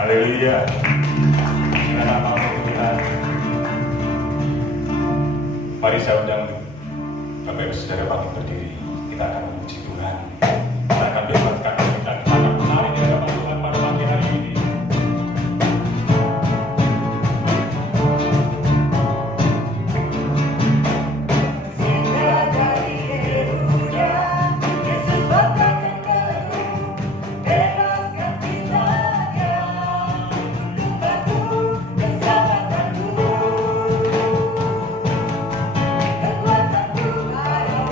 Haleluya. Kita sama Tuhan. Mari saya undang Bapak Ibu Saudara bangkit berdiri. Kita akan memuji Tuhan. Kita akan bebaskan dan kita akan menarik di hadapan Tuhan pada pagi hari ini. Kekuatanku adalah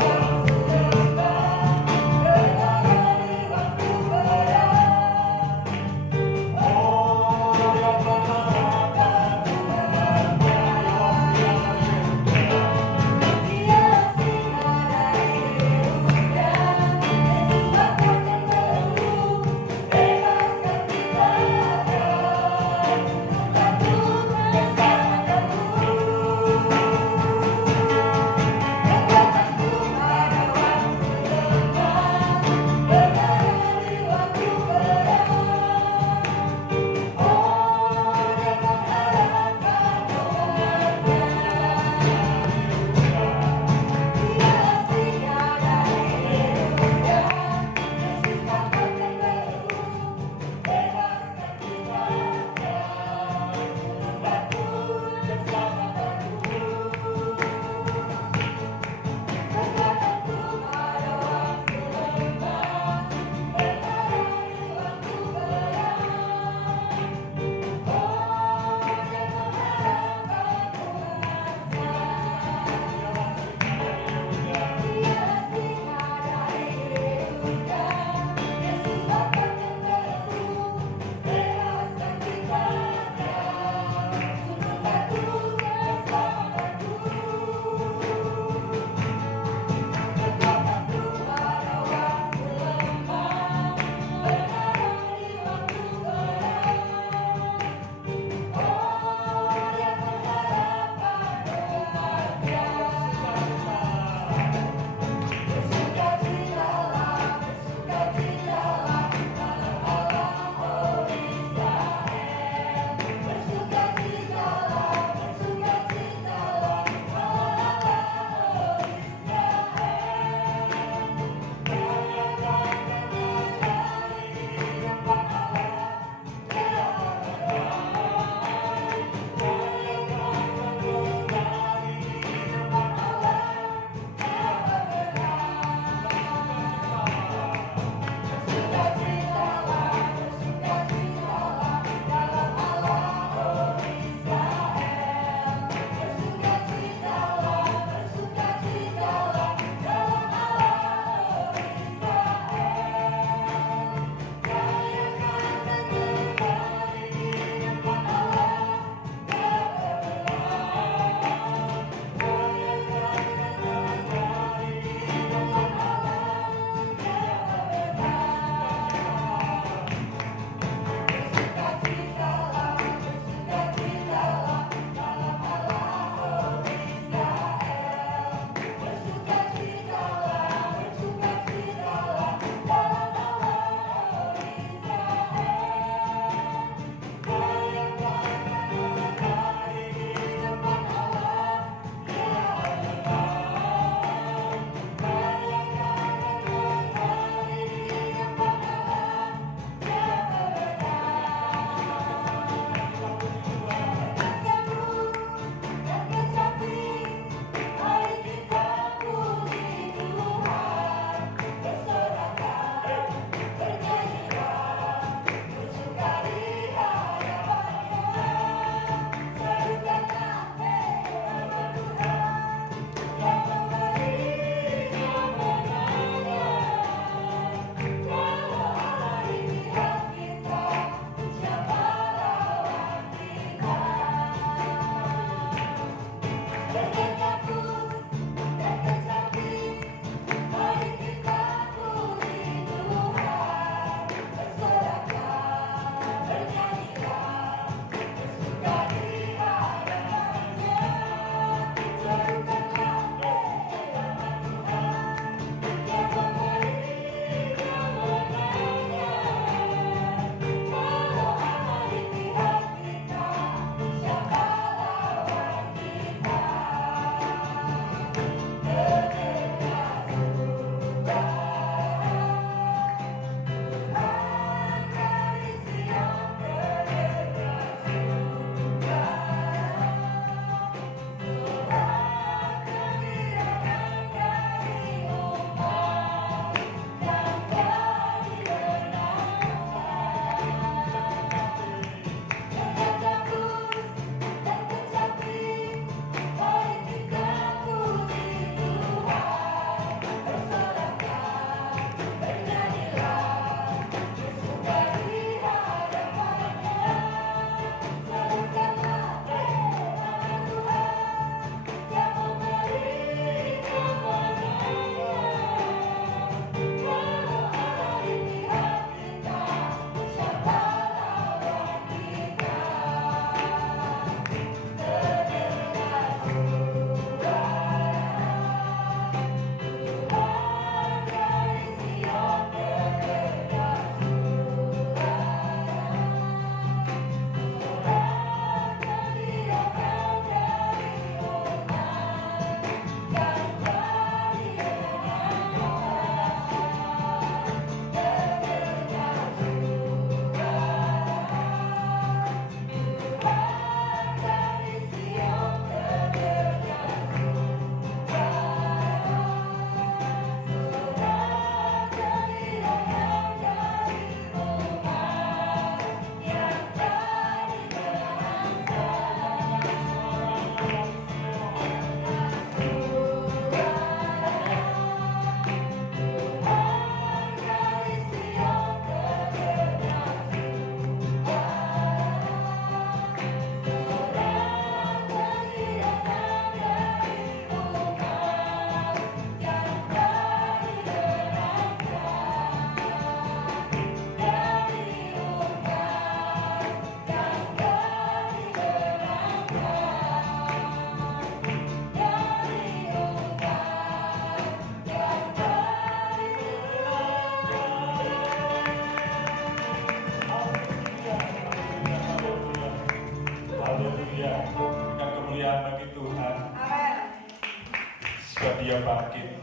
Dia bangkit,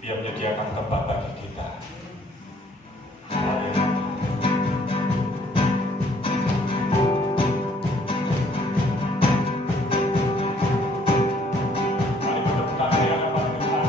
Dia menyediakan tempat bagi kita. Haleluya. Mari bertepuk tangan di hadapan Tuhan.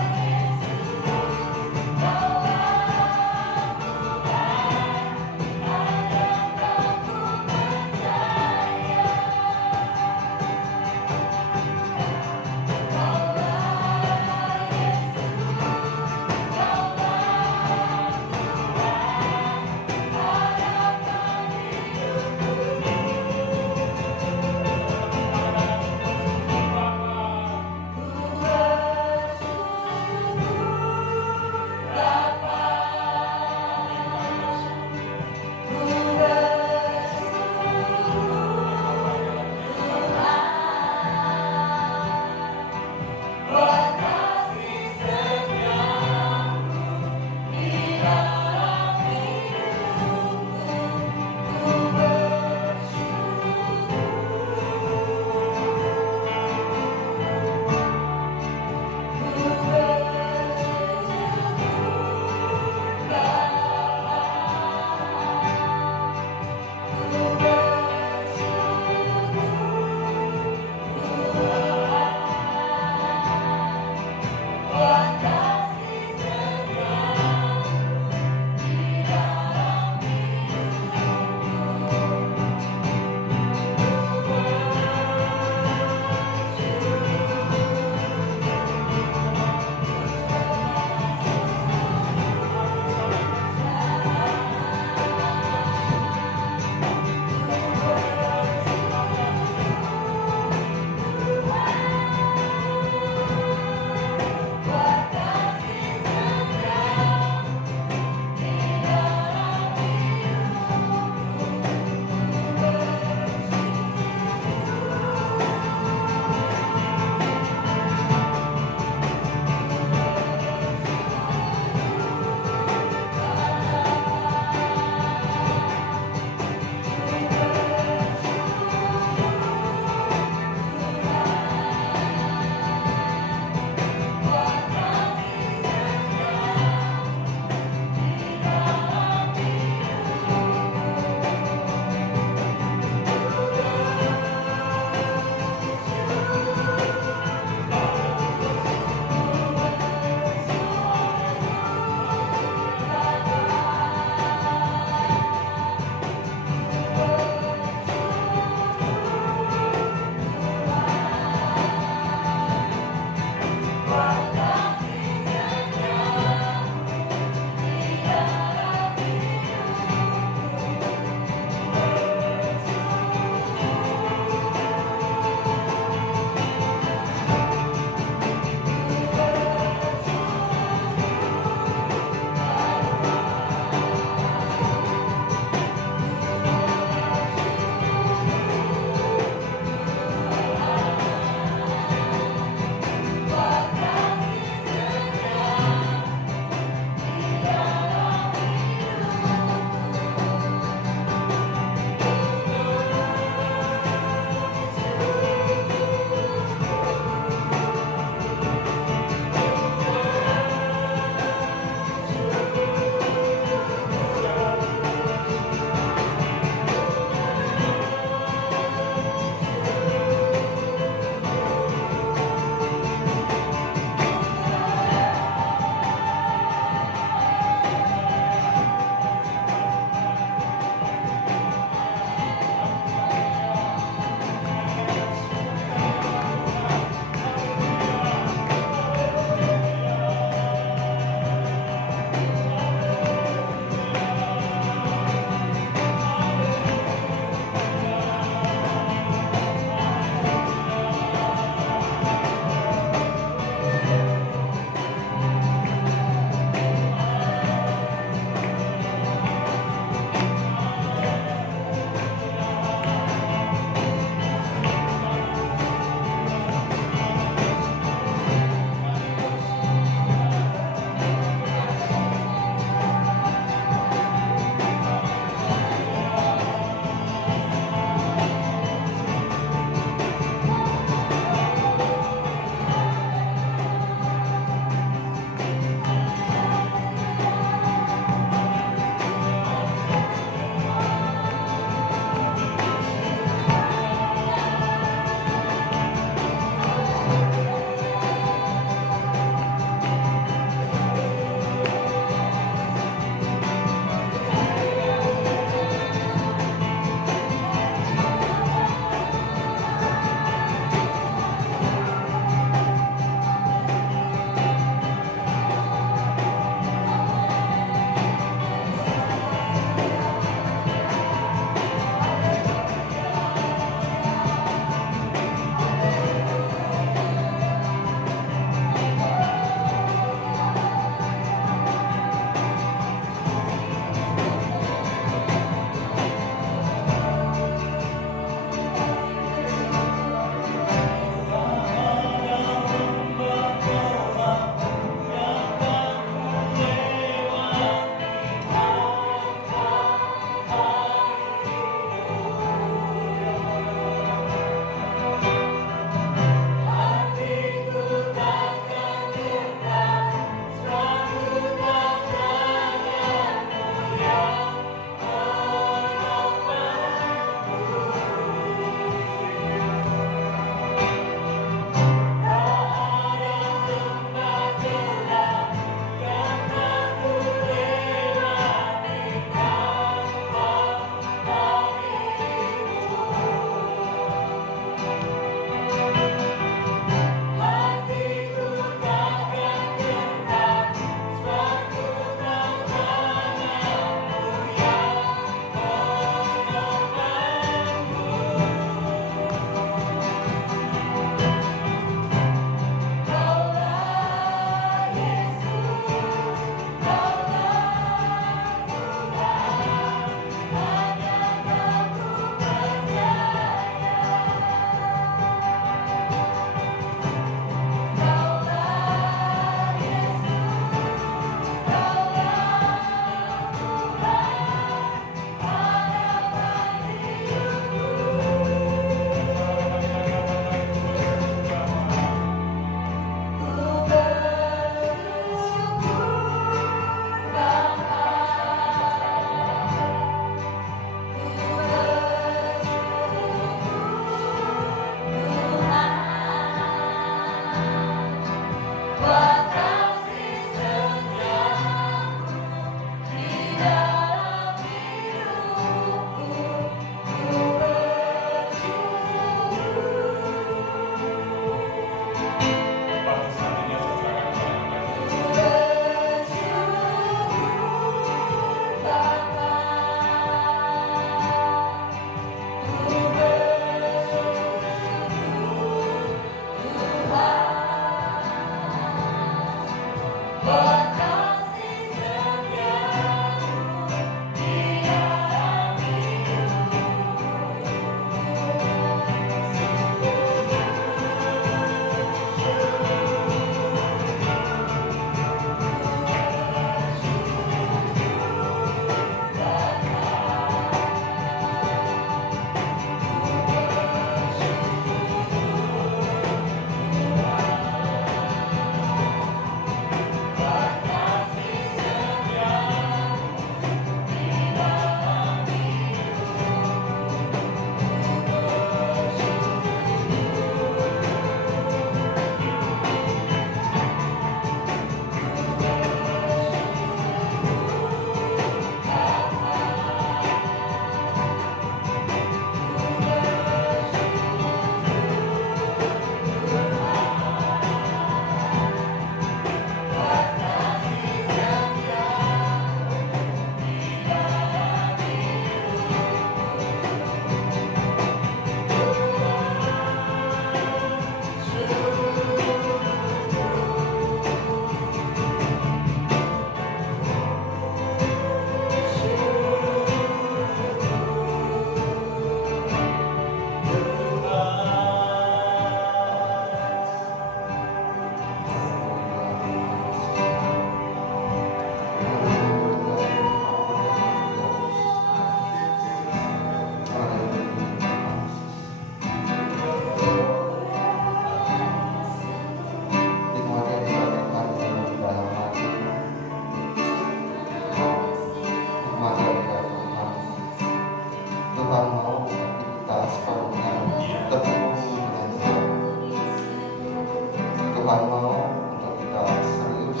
Tuhan mau untuk kita serius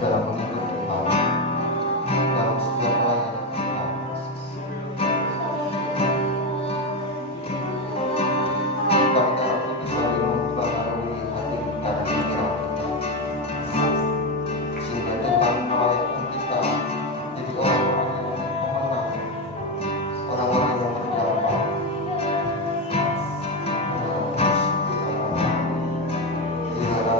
dalam mengikut Tuhan dalam setiap pelayanan kita. Kami harap ini bisa mempengaruhi hati dan pikiran kita, sehingga Tuhan melakukan kita jadi orang-orang yang pemenang, orang-orang yang berdampak. Di dalam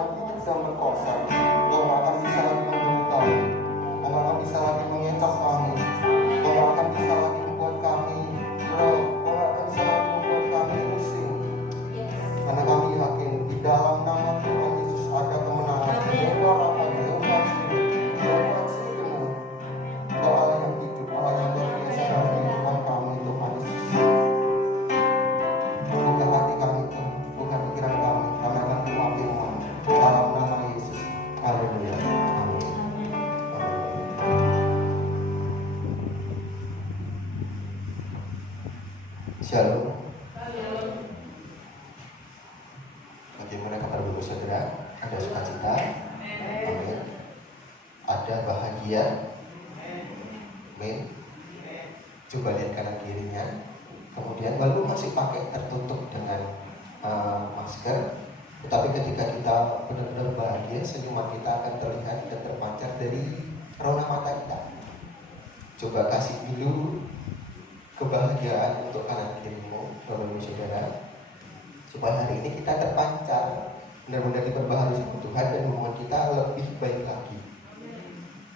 lagi bisa berkosa, Kau nggak akan bisa lagi membunuh kami, Kau nggak akan bisa lagi mengecoh kami, Kau nggak akan bisa lagi membuat kami Kau nggak akan bisa lagi membuat kami pusing. Karena kami yakin di dalam nama Tuhan Yesus ada kemenangan. Yehova Rafa, Yehova Jireh, Yehova Tsidkenu. Kau Allah yang hidup, Allah yang luar biasa dalam kehidupan kami, Tuhan Yesus. Buka hati kami, buka pikiran kami, kami akan terima firman dalam nama Yesus. Haleluya. Amin. Shalom. Bagaimana kabar Bapak Saudara? Ada sukacita? Amin. Ada bahagia? Amin. Coba lihat kanan kirinya. Kemudian walaupun masih pakai tertutup dengan masker, tetapi ketika kita benar-benar bahagia, senyuman kita akan terlihat dan terpancar dari rauna mata kita. Coba kasih dulu kebahagiaan untuk kanan kirimu, Bapak Ibu Saudara, supaya hari ini kita terpancar, benar-benar diperbaharui sama Tuhan dan hubungan kita lebih baik lagi.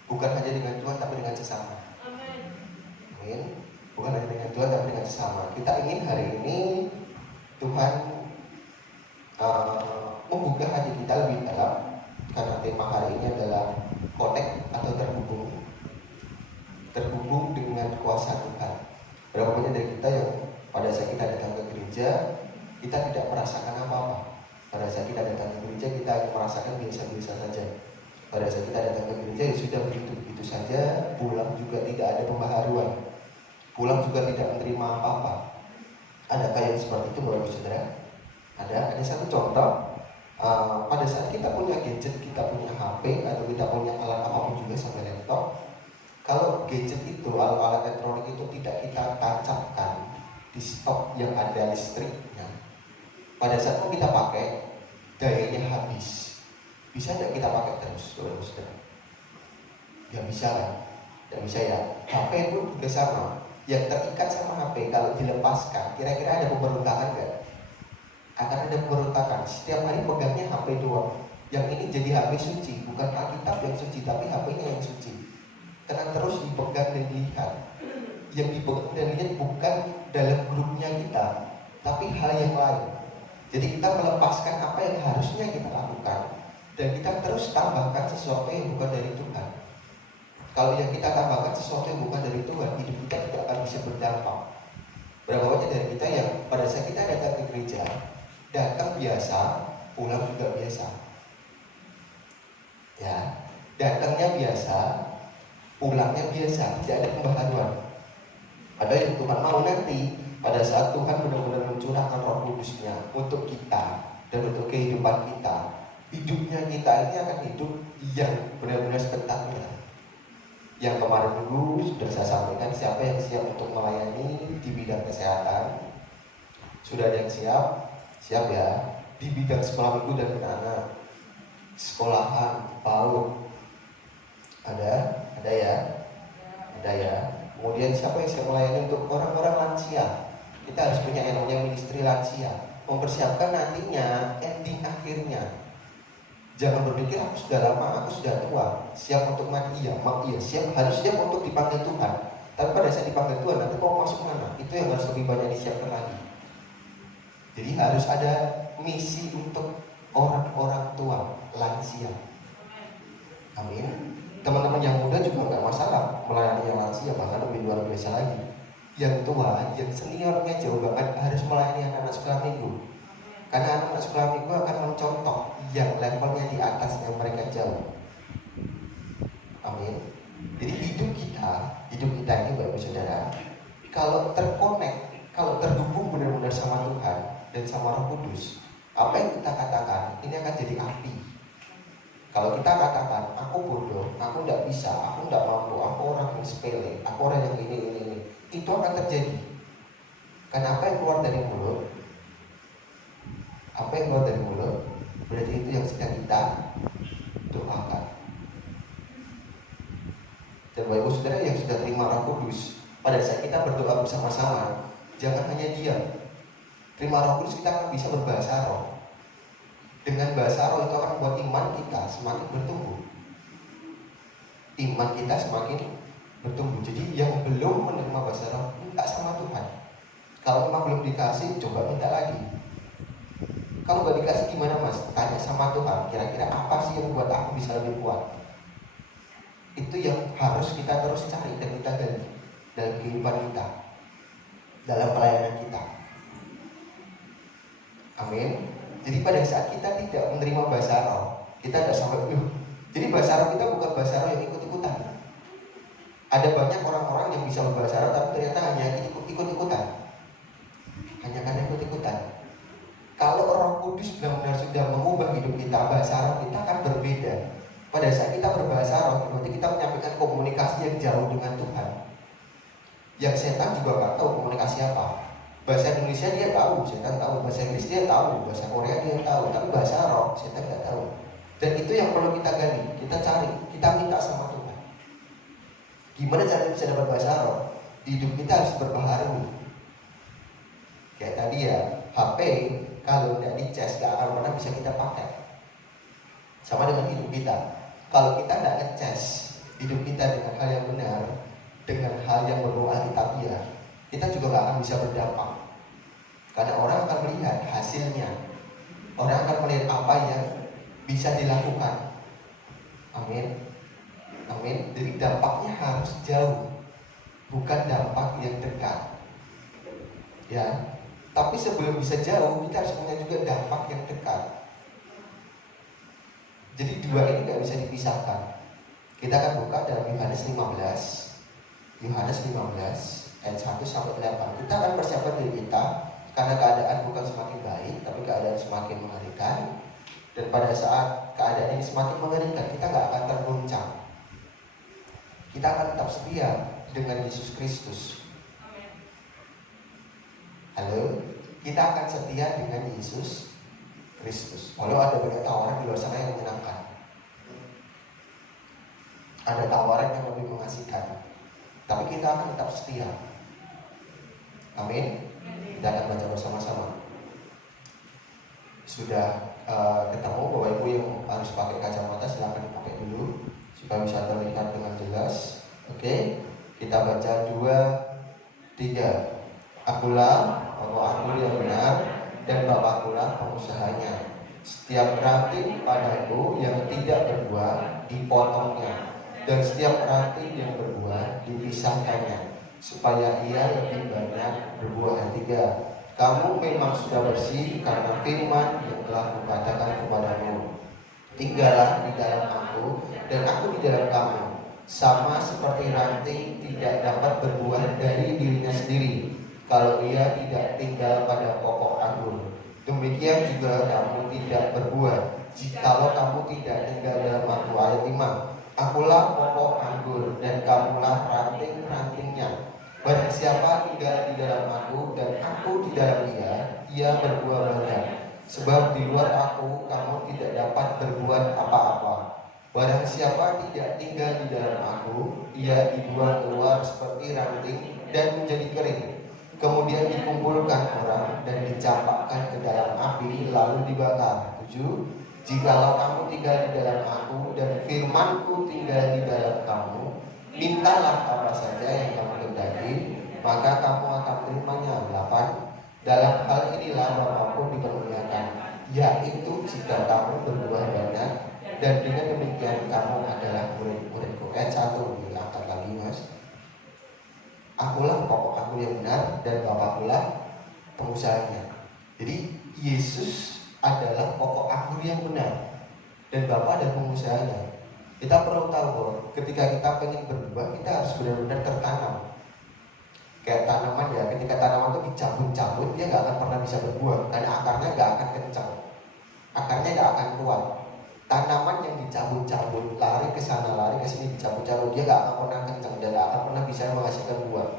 Bukan hanya dengan Tuhan, tapi dengan sesama. Amin. Bukan hanya dengan Tuhan, tapi dengan sesama. Kita ingin hari ini Tuhan membuka hati kita lebih dalam, karena tema hari ini adalah connect atau terhubung dengan kuasa Tuhan. Berapa banyak dari kita yang pada saat kita datang ke gereja, kita tidak merasakan apa-apa. Pada saat kita datang ke gereja, kita hanya merasakan biasa-biasa saja. Pada saat kita datang ke gereja, ya sudah begitu saja. Pulang juga tidak ada pembaharuan. Pulang juga tidak menerima apa-apa. Adakah yang seperti itu, Bapak Saudara? Ada satu contoh. Pada saat kita punya gadget, kita punya HP, atau kita punya alat apapun juga sampai laptop, kalau gadget itu, alat-alat elektronik itu tidak kita tancapkan di stok yang ada listriknya, pada saat kita pakai, dayanya habis. Bisa tidak kita pakai terus, Saudara? Gak bisa kan? Gak bisa ya. HP pun juga sama. Yang terikat sama HP kalau dilepaskan, kira-kira ada pemberontakan nggak? Akan ada pemberontakan. Setiap hari pegangnya HP doang. Yang ini jadi HP suci, bukan Alkitab yang suci, tapi HP-nya yang suci. Karena terus dipegang dan dilihat. Yang dipegang dan dilihat bukan dalam grupnya kita, tapi hal yang lain. Jadi kita melepaskan apa yang harusnya kita lakukan, dan kita terus tambahkan sesuatu yang bukan dari Tuhan. Kalau yang kita tambahkan sesuatu yang bukan dari Tuhan, hidup kita tidak akan bisa berdampak. Berapa banyak dari kita yang pada saat kita datang ke gereja, datang biasa, pulang juga biasa. Ya, datangnya biasa, pulangnya biasa, tidak ada pembaharuan. Ada yang Tuhan mau nanti pada saat Tuhan benar-benar mencurahkan Roh Kudus-Nya untuk kita dan untuk kehidupan kita, hidupnya kita ini akan hidup yang benar-benar spektakuler. Yang kemarin dulu sudah saya sampaikan, siapa yang siap untuk melayani di bidang kesehatan? Sudah ada yang siap? Siap ya. Di bidang sekolah minggu dan anak-anak, sekolahan, PAUD, ada ya. Ada ya. Kemudian siapa yang siap melayani untuk orang-orang lansia? Kita harus punya yang namanya ministry lansia, mempersiapkan nantinya ending akhirnya. Jangan berpikir aku sudah lama, aku sudah tua, siap untuk mati, iya, siap, harus siap untuk dipanggil Tuhan. Tapi pada saat dipanggil Tuhan, nanti mau masuk mana? Itu yang harus lebih banyak disiapkan lagi. Jadi harus ada misi untuk orang-orang tua, lansia. Amin. Teman-teman yang muda juga nggak masalah melayani yang lansia, bahkan lebih luar biasa lagi. Yang tua, yang seniornya jauh banget harus melayani anak-anak sekolah minggu. Karena anak-anak sekolah minggu akan mencontoh yang levelnya di atasnya mereka jauh. Amin. Jadi hidup kita ini Bapak Saudara, kalau terkonek, kalau terhubung benar-benar sama Tuhan dan sama Roh Kudus, apa yang kita katakan ini akan jadi api. Kalau kita katakan aku bodoh, aku tidak bisa, aku tidak mampu, aku orang yang sepele, aku orang yang ini, itu akan terjadi. Karena apa yang keluar dari mulut, berarti itu yang sedang kita doakan. Dan Bapak Ibu Saudara yang sudah terima Roh Kudus, pada saat kita berdoa bersama-sama, jangan hanya diam. Terima Roh Kudus, kita akan bisa berbahasa roh. Dengan bahasa roh itu akan membuat iman kita semakin bertumbuh. Iman kita semakin bertumbuh. Jadi yang belum menerima bahasa roh, minta sama Tuhan. Kalau memang belum dikasih, coba minta lagi. Kalau nggak dikasih gimana mas? Tanya sama Tuhan, kira-kira apa sih yang buat aku bisa lebih kuat? Itu yang harus kita terus cari dan kita gali dalam kehidupan kita, dalam pelayanan kita. Amin. Jadi pada saat kita tidak menerima bahasa roh, kita tidak sampai Jadi bahasa roh kita bukan bahasa roh yang ikut-ikutan. Ada banyak orang-orang yang bisa berbahasa roh, tapi ternyata hanya ikut-ikutan. Hanya karena ikut-ikutan. Kalau Roh Kudus benar-benar sudah mengubah hidup kita, bahasa roh kita akan berbeda. Pada saat kita berbahasa roh, berarti kita menyampaikan komunikasi yang jauh dengan Tuhan. Yang setan juga nggak tahu komunikasi apa. Bahasa Indonesia dia tahu, setan tahu. Bahasa Inggris dia tahu, bahasa Korea dia tahu. Tapi bahasa roh, setan nggak tahu. Dan itu yang perlu kita gali, kita cari, kita minta sama Tuhan. Gimana cara bisa dapat bahasa roh? Hidup kita harus berbaharui. Kayak tadi ya, HP kalau tidak dicas gak akan pernah bisa kita pakai. Sama dengan hidup kita. Kalau kita tidak ngecas hidup kita dengan hal yang benar, dengan hal yang berbau alkitabiah, kita juga gak akan bisa berdampak. Karena orang akan melihat hasilnya. Orang akan melihat apa yang bisa dilakukan. Amin. Amin. Jadi dampaknya harus jauh, bukan dampak yang dekat. Ya. Tapi sebelum bisa jauh, kita harus punya juga dampak yang dekat. Jadi dua ini gak bisa dipisahkan. Kita akan buka dalam Yohanes 15 ayat 1 sampai 8. Kita akan persiapkan diri kita, karena keadaan bukan semakin baik, tapi keadaan semakin mengerikan. Dan pada saat keadaan ini semakin mengerikan, kita gak akan terguncang. Kita akan tetap setia dengan Yesus Kristus. Halo, kita akan setia dengan Yesus Kristus. Walau ada banyak tawaran di luar sana yang menyenangkan, ada tawaran yang lebih mengasihkan, tapi kita akan tetap setia. Amin. Kita akan baca bersama-sama. Sudah ketemu Bapak Ibu yang harus pakai kacamata, silakan dipakai dulu supaya bisa terlihat dengan jelas. Oke, kita baca 2, 3. Akulah pokok anggur yang benar, dan Bapakkulah pengusahanya. Setiap ranting padaku yang tidak berbuah dipotongnya, dan setiap ranting yang berbuah dipisahkannya, supaya ia lebih banyak berbuah. 3. Kamu memang sudah bersih karena firman yang telah kukatakan kepadamu. Tinggallah di dalam aku, dan aku di dalam kamu. Sama seperti ranting tidak dapat berbuah dari dirinya sendiri kalau ia tidak tinggal pada pokok anggur. Demikian juga kamu tidak berbuah jikalau kamu tidak tinggal dalam aku. Ayat 5. Akulah pokok anggur dan kamulah ranting-rantingnya. Barang siapa tinggal di dalam aku dan aku di dalam ia berbuah banyak. Sebab di luar aku kamu tidak dapat berbuat apa-apa. Barang siapa tidak tinggal di dalam aku, ia dibuang keluar seperti ranting dan menjadi kering. Kemudian dikumpulkan orang dan dicampakkan ke dalam api lalu dibakar. 7. Jikalau kamu tinggal di dalam aku dan firmanku tinggal di dalam kamu, mintalah apa saja yang kamu kehendaki, maka kamu akan terimanya. 8. Dalam hal inilah Bapakku dipermuliakan, yaitu jika kamu berbuah banyak, dan dengan demikian kamu adalah murid-muridku. Ayat 1 diangkat lagi mas. Akulah pokok anggur yang benar, dan Bapakkulah pengusahanya. Jadi Yesus adalah pokok anggur yang benar, dan Bapa adalah pengusahanya. Kita perlu tahu bahwa ketika kita pengen berbuah, kita harus benar-benar tertanam. Kayak tanaman ya, ketika tanaman itu dicabut-cabut, dia nggak akan pernah bisa berbuah, karena akarnya nggak akan kencang, akarnya nggak akan kuat. Tanaman yang dicabut-cabut, lari ke sana, lari ke sini, dicabut-cabut, dia gak akan pernah kencang dan gak akan pernah bisa menghasilkan buah.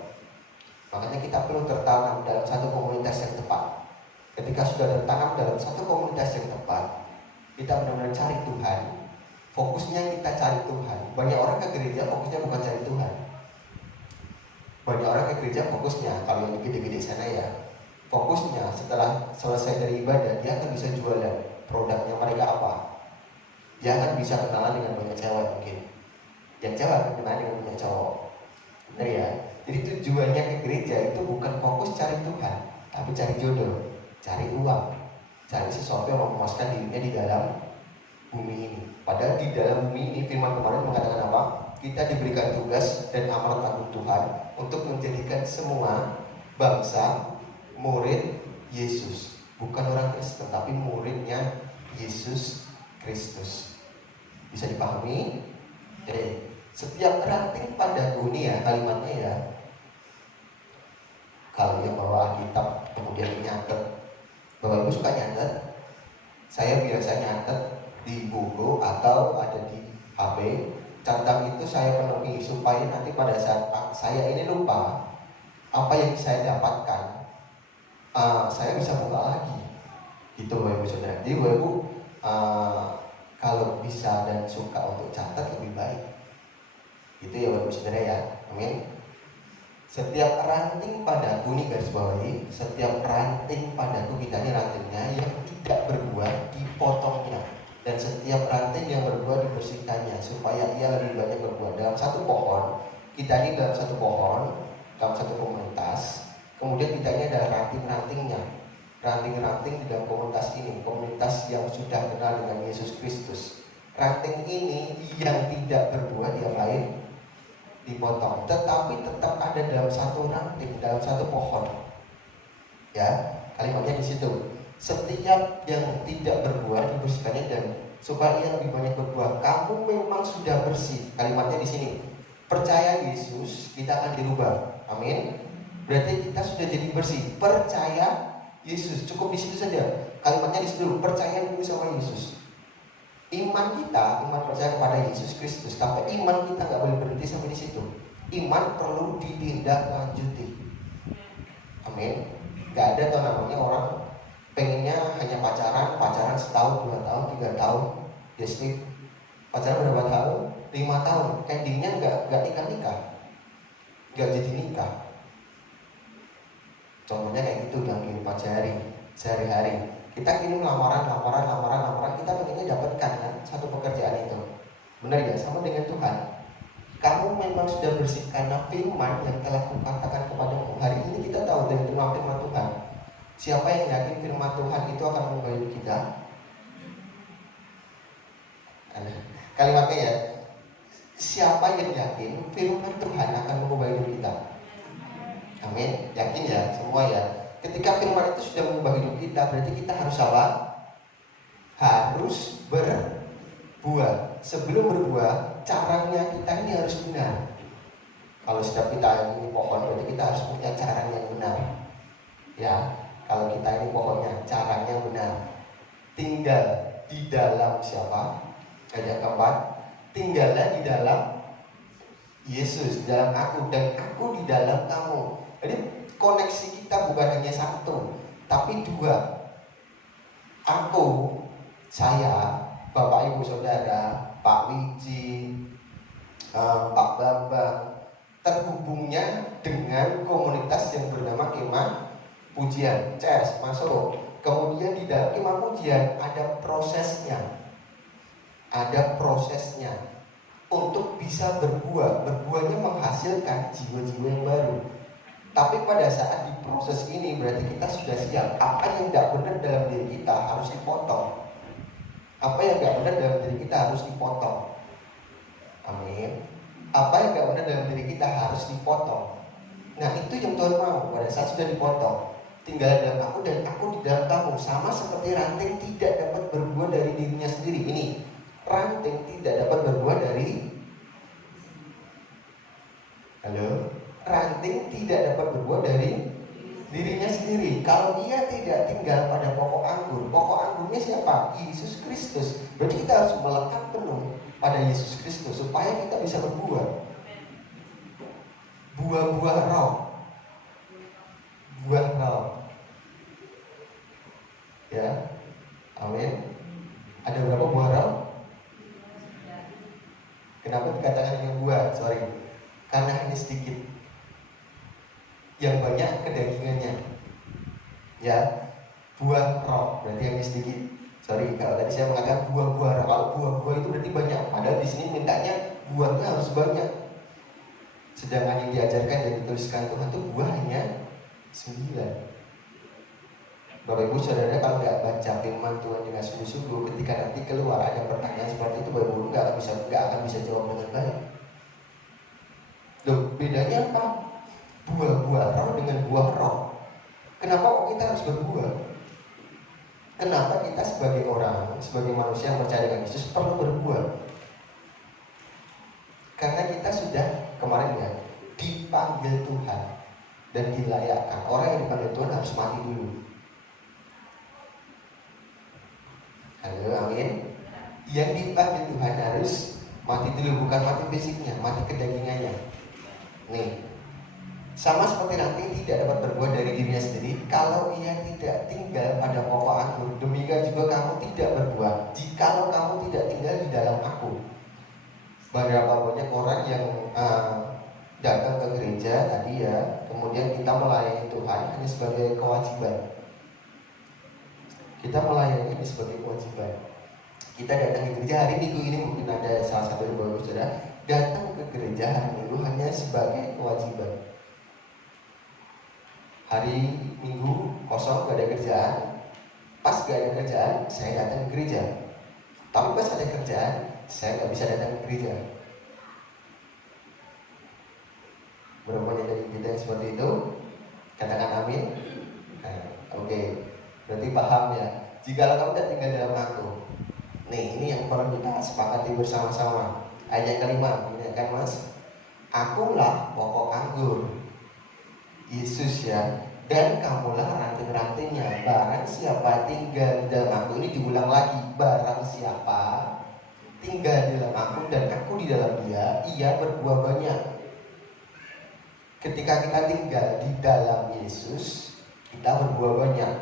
Makanya kita perlu tertanam dalam satu komunitas yang tepat. Ketika sudah tertanam dalam satu komunitas yang tepat, kita benar-benar cari Tuhan. Fokusnya kita cari Tuhan. Banyak orang ke gereja fokusnya bukan cari Tuhan. Banyak orang ke gereja fokusnya, kalau yang gede-gede sana ya, fokusnya setelah selesai dari ibadah, dia akan bisa jualan. produknya mereka apa. Dia akan bisa kenalan dengan banyak cewek mungkin. Yang cewek akan kenalan dengan banyak cowok. Benar ya? Jadi tujuannya ke gereja itu bukan fokus cari Tuhan, tapi cari jodoh, cari uang, cari sesuatu yang memuaskan dirinya di dalam bumi ini. Padahal di dalam bumi ini firman kemarin mengatakan apa? Kita diberikan tugas dan amanat agung Tuhan untuk menjadikan semua bangsa murid Yesus. Bukan orang Kristen, tapi muridnya Yesus Kristus. Bisa dipahami? Jadi setiap ranting padaku ini ya kalimatnya ya. Kalau yang bawa Alkitab kemudian nyatet, Bapak Ibu suka nyatet? Saya biasa nyatet di buku atau ada di HP. Catatan itu saya penuhi supaya nanti pada saat saya ini lupa apa yang saya dapatkan, saya bisa buka lagi. Gitu Bapak Ibu Saudara. Jadi Bapak Ibu kalau bisa dan suka untuk catat lebih baik. Gitu ya Bapak Ibu Saudara ya. Amin. Setiap ranting padaku, nih garis bawahi, setiap ranting padaku, kita ini rantingnya yang tidak berbuah dipotongnya, dan setiap ranting yang berbuah dibersihkannya supaya ia lebih banyak berbuah. Dalam satu pohon, kita ini dalam satu pohon, dalam satu komunitas, kemudian kita ini ada ranting-rantingnya, ranting-ranting di dalam komunitas ini, komunitas yang sudah kenal dengan Yesus Kristus. Ranting ini yang tidak berbuah diapain? Dipotong, tetapi tetap ada dalam satu ranting, dalam satu pohon. Ya, kalimatnya di situ. Setiap yang tidak berbuah dibersihkannya dan supaya ia lebih banyak berbuah. Kamu memang sudah bersih. Kalimatnya di sini. Percaya Yesus, kita akan dirubah. Amin. Berarti kita sudah jadi bersih. Percaya Yesus, cukup di situ saja. Kalimatnya di situ. Percaya dulu sama Yesus. Iman kita, iman percaya kepada Yesus Kristus, tapi iman kita nggak boleh berhenti sampai di situ. Iman perlu ditindaklanjuti. Amin. Nggak ada tuh namanya orang pengennya hanya pacaran setahun, 2 tahun, 3 tahun, dia sleep. Pacaran berapa tahun? 5 tahun. Endingnya nggak nikah, nggak jadi nikah. Contohnya kayak gitu yang kehidupan sehari-hari. Kita kirim lamaran, kita pengennya dapatkan kan satu pekerjaan itu. Benar ya? Sama dengan Tuhan. Kamu memang sudah bersih karena firman yang telah kukatakan kepadamu. Hari ini kita tahu dari firman Tuhan. Siapa yang yakin firman Tuhan itu akan mengubah hidup kita? Kalimatnya ya. Siapa yang yakin firman Tuhan akan mengubah hidup kita? Amin. Yakin ya? Semua ya. Ketika firman itu sudah mengubah hidup kita, berarti kita harus apa? Harus berbuah. Sebelum berbuah, caranya kita ini harus benar. Kalau setiap kita ini pohon, berarti kita harus punya cara yang benar. Ya, kalau kita ini pohonnya, caranya benar. Tinggal di dalam siapa? Ayat keempat. Tinggallah di dalam Yesus, di dalam aku, dan aku di dalam kamu. Jadi koneksi kita bukan hanya satu, tapi dua. Aku, saya, Bapak Ibu Saudara, Pak Wiji, Pak Bambang, terhubungnya dengan komunitas yang bernama Kemah Pujian, CS, masuk. Kemudian di dalam Kemah Pujian ada prosesnya. Ada prosesnya untuk bisa berbuah. Berbuahnya menghasilkan jiwa-jiwa yang baru. Tapi pada saat di proses ini berarti kita sudah siap. Apa yang tidak benar dalam diri kita harus dipotong. Apa yang tidak benar dalam diri kita harus dipotong. Amin. Apa yang tidak benar dalam diri kita harus dipotong. Nah itu yang Tuhan mau. Pada saat sudah dipotong, tinggal dalam aku dan aku di dalam kamu. Sama seperti ranting tidak dapat berbuah dari dirinya sendiri. Ini ranting tidak dapat berbuah dari ranting tidak dapat berbuah dari dirinya sendiri kalau dia tidak tinggal pada pokok anggur. Pokok anggurnya siapa? Yesus Kristus. Berarti kita harus melekat penuh pada Yesus Kristus supaya kita bisa berbuah. Buah-buah roh. Buah roh. Ya. Amin. Ada berapa buah roh? Kenapa dikatakan hanya buah? Sorry. Karena hanya sedikit. Yang banyak kedagingannya. Ya. Buah roh berarti hanya sedikit. Sorry, kalau tadi saya mengatakan buah-buah roh. Kalau buah-buah itu berarti banyak. Padahal di sini mintanya buahnya harus banyak. Sedangkan yang diajarkan dan dituliskan Tuhan itu buah hanya 9. Bapak Ibu Saudara, kalau nggak baca firman Tuhan dengan sungguh-sungguh, ketika nanti keluar ada pertanyaan seperti itu, Bapak Ibu nggak akan bisa jawab dengan baik. Loh, bedanya apa? Buah-buah roh dengan buah roh. Kenapa kok kita harus berbuah? Kenapa kita sebagai orang, sebagai manusia yang percaya dengan Yesus perlu berbuah? Karena kita sudah kemarin ya dipanggil Tuhan dan dilayakkan. Orang yang dipanggil Tuhan harus mati dulu. Halo, amin. Yang dipanggil Tuhan harus mati dulu, bukan mati fisiknya, mati kedagingannya. Nih, sama seperti ranting tidak dapat berbuah dari dirinya sendiri kalau ia tidak tinggal pada pokok anggur. Demikian juga kamu tidak berbuah jikalau kamu tidak tinggal di dalam aku. Berapa banyak orang yang datang ke gereja tadi ya, kemudian kita melayani Tuhan hanya sebagai kewajiban. Kita melayani ini sebagai kewajiban. Kita datang ke gereja hari Minggu ini, mungkin ada salah satu dari bapak saudara datang ke gereja hari Minggu hanya sebagai kewajiban. Hari Minggu kosong, gak ada kerjaan. Pas gak ada kerjaan, saya datang ke gereja. Tapi pas ada kerjaan, saya gak bisa datang ke gereja. Berapa banyak dari kita yang seperti itu? Katakan amin. Oke. Berarti paham ya. Jikalau kamu tidak tinggal dalam aku. Nih, ini yang perlu kita sepakati bersama-sama. Ayat kelima, ini kan Mas. Akulah pokok anggur, Yesus ya, dan kamulah ranting-rantingnya. Barang siapa tinggal di dalam aku, ini diulang lagi. Barang siapa tinggal di dalam aku dan aku di dalam dia, ia berbuah banyak. Ketika kita tinggal di dalam Yesus, kita berbuah banyak.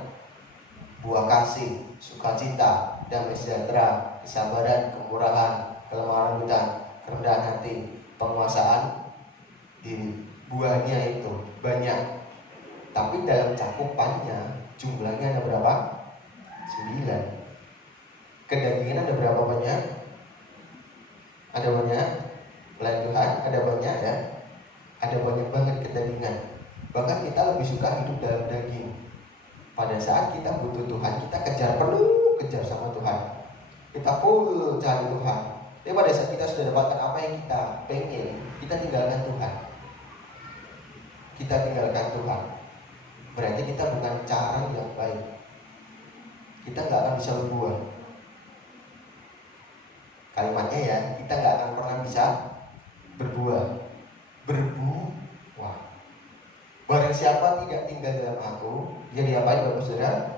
Buah kasih, sukacita, damai sejahtera, kesabaran, kemurahan, kelemah lembutan, kerendahan hati, penguasaan diri. Buahnya itu banyak, tapi dalam cakupannya jumlahnya ada berapa? 9. Kedagingan ada berapa banyak? Ada banyak. Lain Tuhan ada banyak ya. Ada banyak banget kedagingan. Bahkan kita lebih suka hidup dalam daging. Pada saat kita butuh Tuhan, kita kejar sama Tuhan. Kita full cari Tuhan. Tapi pada saat kita sudah dapatkan apa yang kita pengen, kita tinggalkan Tuhan. Kita tinggalkan Tuhan. Berarti kita bukan cara yang baik. Kita nggak akan bisa berbuah. Kalimatnya ya, kita nggak akan pernah bisa berbuah. Berbuah. Barang siapa tidak tinggal dalam aku, dia diapain Bapak Saudara?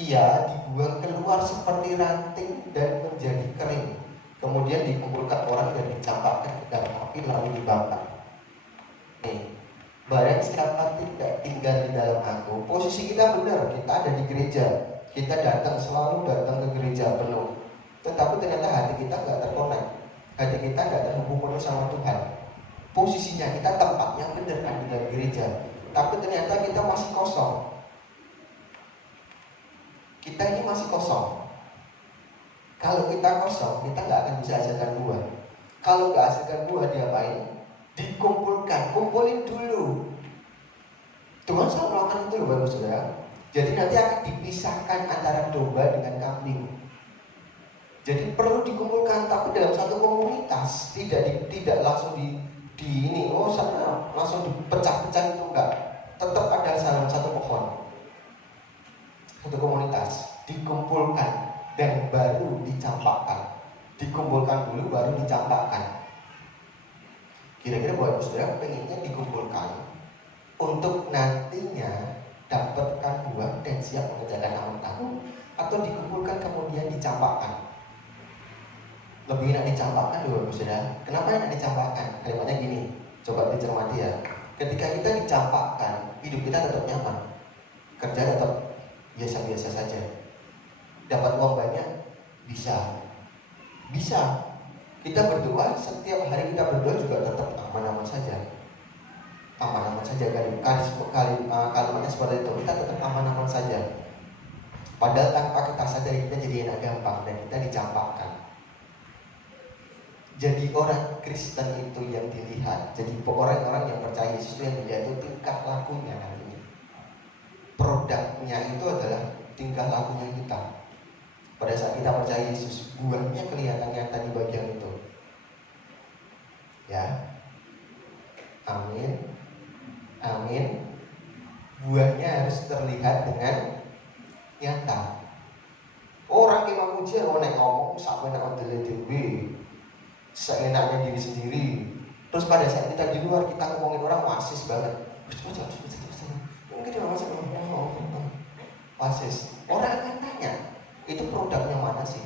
Ia dibuang keluar seperti ranting dan menjadi kering. Kemudian dikumpulkan orang dan dicampakkan ke dalam api lalu dibakar. Nih, barang siapa tidak tinggal di dalam aku, posisi kita benar, kita ada di gereja, kita selalu datang ke gereja penuh. Tetapi ternyata hati kita nggak terkonek, hati kita nggak terhubung penuh sama Tuhan. Posisinya kita tempatnya benar ada di dalam gereja, tapi ternyata kita masih kosong. Kita ini masih kosong. Kalau kita kosong, kita nggak akan bisa hasilkan buah. Kalau nggak hasilkan buah, diapain? Dikumpulkan, kumpulin dulu. Tuhan selalu melakukan itu loh Bapak Saudara. Jadi nanti akan dipisahkan antara domba dengan kambing. Jadi perlu dikumpulkan, tapi dalam satu komunitas, tidak langsung sana langsung dipecah-pecah itu enggak. Tetap ada dalam satu pohon, satu komunitas, dikumpulkan dan baru dicampakkan. Dikumpulkan dulu baru dicampakkan. Kira-kira Bapak Saudara pengennya dikumpulkan untuk nantinya dapatkan buah dan siap mengerjakan amal Tuhan, atau dikumpulkan kemudian dicampakkan? Lebih enak dicampakkan loh Bapak Saudara. Kenapa enak dicampakkan? Kalimatnya gini, coba dicermati ya. Ketika kita dicampakkan, hidup kita tetap nyaman, kerja tetap biasa-biasa saja. Dapat uang banyak? Bisa. Kita berdoa, setiap hari kita berdoa juga tetap aman-aman saja. Aman-aman saja, kalimatnya seperti itu. Kita tetap aman-aman saja. Padahal tanpa kita sadari kita jadi enak gampang dan kita dicampakkan. Jadi orang Kristen itu yang dilihat, jadi orang-orang yang percaya Yesus itu yang dilihat itu tingkah lakunya hari ini. Produknya itu adalah tingkah lakunya kita. Pada saat kita percaya Yesus, buahnya kelihatan nyata di bagian itu. Ya, amin, amin. Buahnya harus terlihat dengan nyata. Orang yang memuji orang yang ngomong sampai nak model dewi, seenaknya diri sendiri. Terus pada saat kita di luar kita ngomongin orang wasis banget. Mungkin dia masih ngomong wasis. Orang akan tanya, itu produknya mana sih?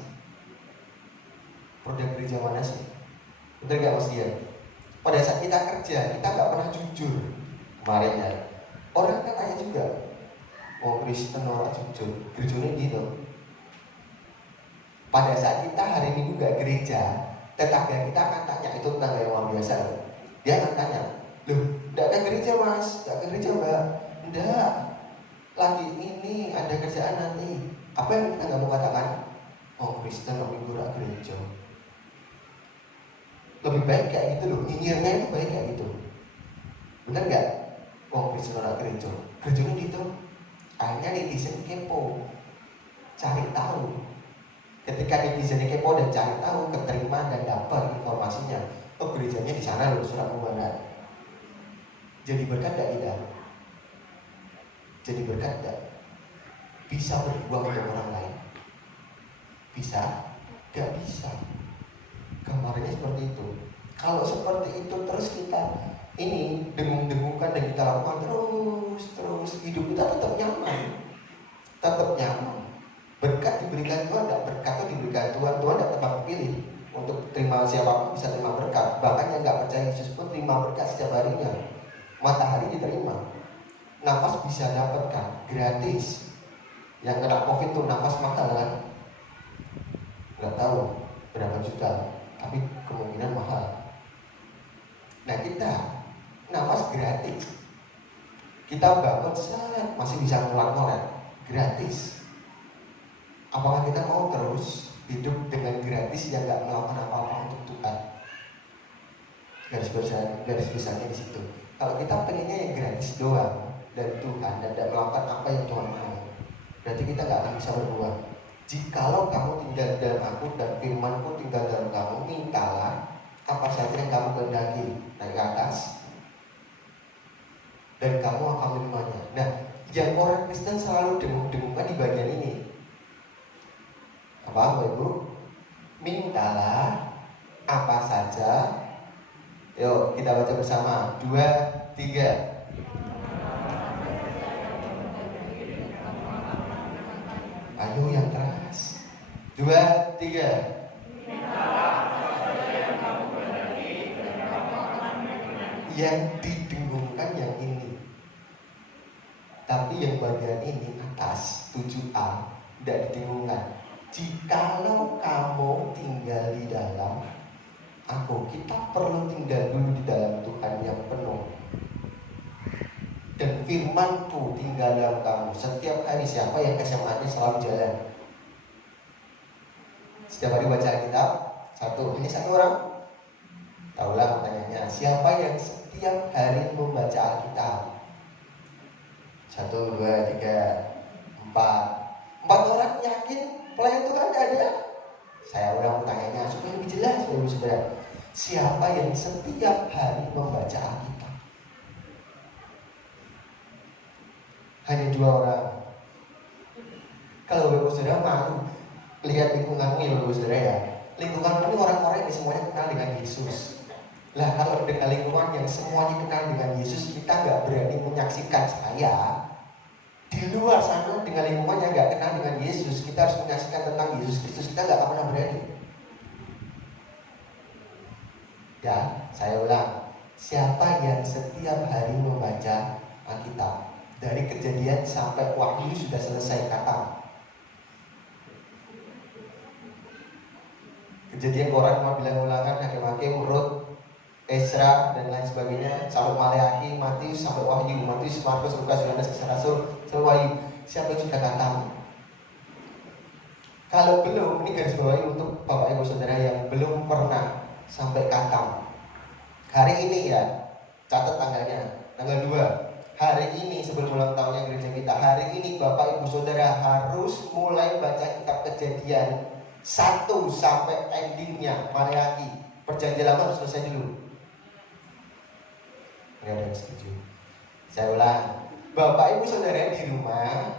Produk gereja mana sih? Betul gak Mas Dian? Pada saat kita kerja, kita gak pernah jujur. Kemarin ya, orang kan tanya juga, oh Kristen orang jujur, gerejanya gitu. Pada saat kita hari Minggu gak gereja, tetangga kita akan tanya, itu tetangga yang luar biasa. Dia akan tanya, loh, gak ke gereja Mas? Gak ke gereja Mbak? Enggak, lagi ini ada kerjaan nanti. Apa yang kita gak mau katakan? Oh Kristen orang Minggu gak gereja. Lebih baik kayak gitu loh, nyinyirnya itu baik kayak gitu. Bener gak? Oh Kristen orang gereja, gerejanya gitu. Akhirnya netizen kepo, cari tahu. Ketika netizen kepo dan cari tahu, keterima dan dapat informasinya. Oh gerejanya di sana loh, Surabaya Barat. Jadi berkat gak kita? Jadi berkat gak? Bisa berbuat untuk orang lain? Bisa? Gak bisa. Gambarnya seperti itu. Kalau seperti itu terus kita ini dengung-dengungkan dan kita lakukan terus hidup kita tetap nyaman. Tetap nyaman. Berkat diberikan Tuhan, tidak berkat itu diberikan Tuhan. Tuhan tidak tebang pilih untuk terima siapapun bisa terima berkat. Bahkan yang tidak percaya Yesus pun terima berkat setiap harinya. Matahari diterima, nafas bisa dapatkan gratis. Yang kena COVID tuh nafas mahal kan? Nggak tahu berapa juta, tapi kemungkinan mahal. Nah kita nafas gratis. Kita bangun saat masih bisa ngulang-ngulang gratis. Apakah kita mau terus hidup dengan gratis yang nggak melakukan apa-apa untuk Tuhan? Garis besarnya di situ. Kalau kita pengennya yang gratis doang dari Tuhan dan tidak melakukan apa yang Tuhan mau, berarti kita nggak akan bisa berbuat. Jikalau kamu tinggal di dalam aku dan firmanku tinggal dalam kamu, mintalah apa saja yang kamu kehendaki, naik ke atas, dan kamu akan menerimanya. Nah, yang orang Kristen selalu dengung-dengungkan di bagian ini. Apa Bapak Ibu? Mintalah apa saja. Yuk kita baca bersama. 2, 3. Ayo yang keras. 2, 3. Yang didengungkan yang ini. Tapi yang bagian ini atas 7a tidak didengungkan. Jikalau kamu tinggal di dalam aku, kita perlu tinggal dulu di dalam Tuhan yang penuh. Dan firmanku tinggal dalam kamu. Setiap hari siapa yang SMA-nya selalu jalan? Setiap hari baca Alkitab? Satu, ini satu orang. Taulah pertanyaannya, siapa yang setiap hari membaca Alkitab? 1, 2, 3, 4. 4 orang yakin pelayan Tuhan ada? Saya ulang pertanyaannya supaya lebih jelas, saudara. Siapa yang setiap hari membaca Alkitab? Hanya 2 orang. Kalau Bapak Saudara malu lihat lingkunganmu ya Bapak Saudara ya. Lingkunganmu ini orang-orang yang semuanya kenal dengan Yesus. Lah kalau dengan lingkungan yang semuanya kenal dengan Yesus, kita nggak berani menyaksikan saya. Di luar sana dengan lingkungan yang nggak kenal dengan Yesus, kita harus menyaksikan tentang Yesus Kristus, kita nggak pernah berani. Ya, saya ulang. Siapa yang setiap hari membaca Alkitab? Dari Kejadian sampai Wahyu sudah selesai kata. Kejadian orang mau bilang ulangan, Hakim-Hakim, Rut, Ezra dan lain sebagainya, sampai Maleakhi, Matius sampai Wahyu, Matius, Markus, Lukas, Yohanes, Kisah Rasul, sampai Wahyu. Siapa yang sudah katamu? Kalau belum, ini garis bawahi untuk Bapak Ibu Saudara yang belum pernah sampai katam. Hari ini ya, catat tanggalnya, tanggal 2. Hari ini sebelum ulang tahunnya gereja kita, hari ini Bapak Ibu Saudara harus mulai baca kitab Kejadian 1 sampai endingnya, Maleaki. Perjanjian lama harus selesai dulu. Nggak ada yang setuju. Saya ulang, Bapak Ibu Saudara di rumah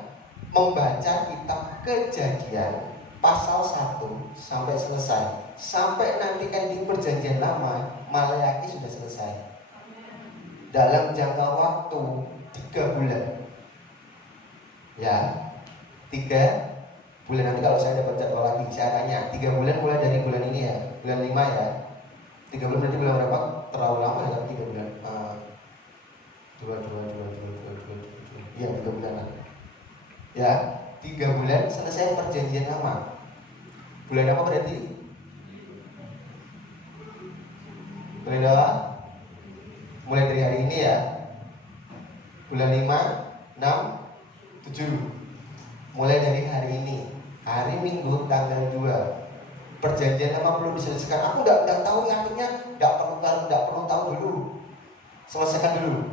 membaca kitab Kejadian pasal 1 sampai selesai. Sampai nanti ending perjanjian lama, Maleaki sudah selesai. Dalam jangka waktu 3 bulan. Ya, 3 bulan. Nanti kalau saya dapat jadwal lagi, saya tanya. 3 bulan mulai dari bulan ini ya, bulan 5 ya. 3 bulan berarti bulan berapa? Terlalu lama ya, 3 bulan. 2. Ya, 3 bulan. Ya, 3 bulan selesai perjanjian lama. Bulan apa berarti? Bulan apa? Mulai dari hari ini ya. Bulan 5, 6, 7. Mulai dari hari ini. Hari Minggu tanggal 2. Perjanjian lama belum diselesaikan. Aku enggak tahu artinya, enggak perlu tahu dulu. Selesaikan dulu.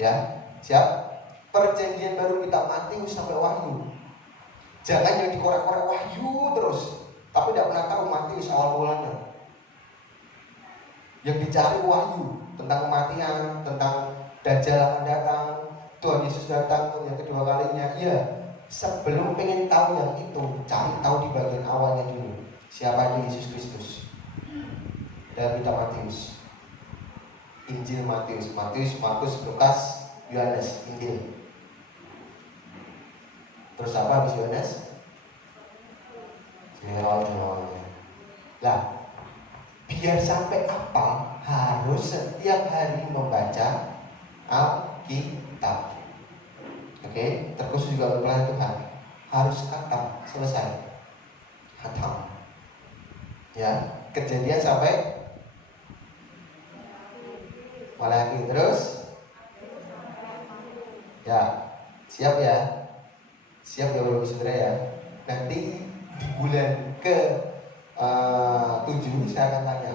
Ya, siap? Perjanjian baru kita Matius sampai Wahyu. Jangan yang dikorek-korek Wahyu terus, tapi tidak pernah tahu Matius awal mulanya. Yang dicari Wahyu tentang kematian, tentang Dajjal akan datang, Tuhan Yesus datang yang kedua kalinya. Iya, sebelum pengen tahu yang itu, cari tahu di bagian awalnya dulu. Siapa Yesus Kristus? Dalam kitab Matius, Injil Matius, Markus, Lukas, Yohanes, Injil. Terus apa habis Yohanes? Lah, biar sampai apa harus setiap hari membaca Alkitab. Oke, terkhusus juga untuk pelayan Tuhan harus khatam, selesai khatam. Ya, Kejadian sampai Maleaki. Terus ya, siap ya. Siap ya Bapak Saudara ya. Nanti di bulan ke 7 saya akan tanya.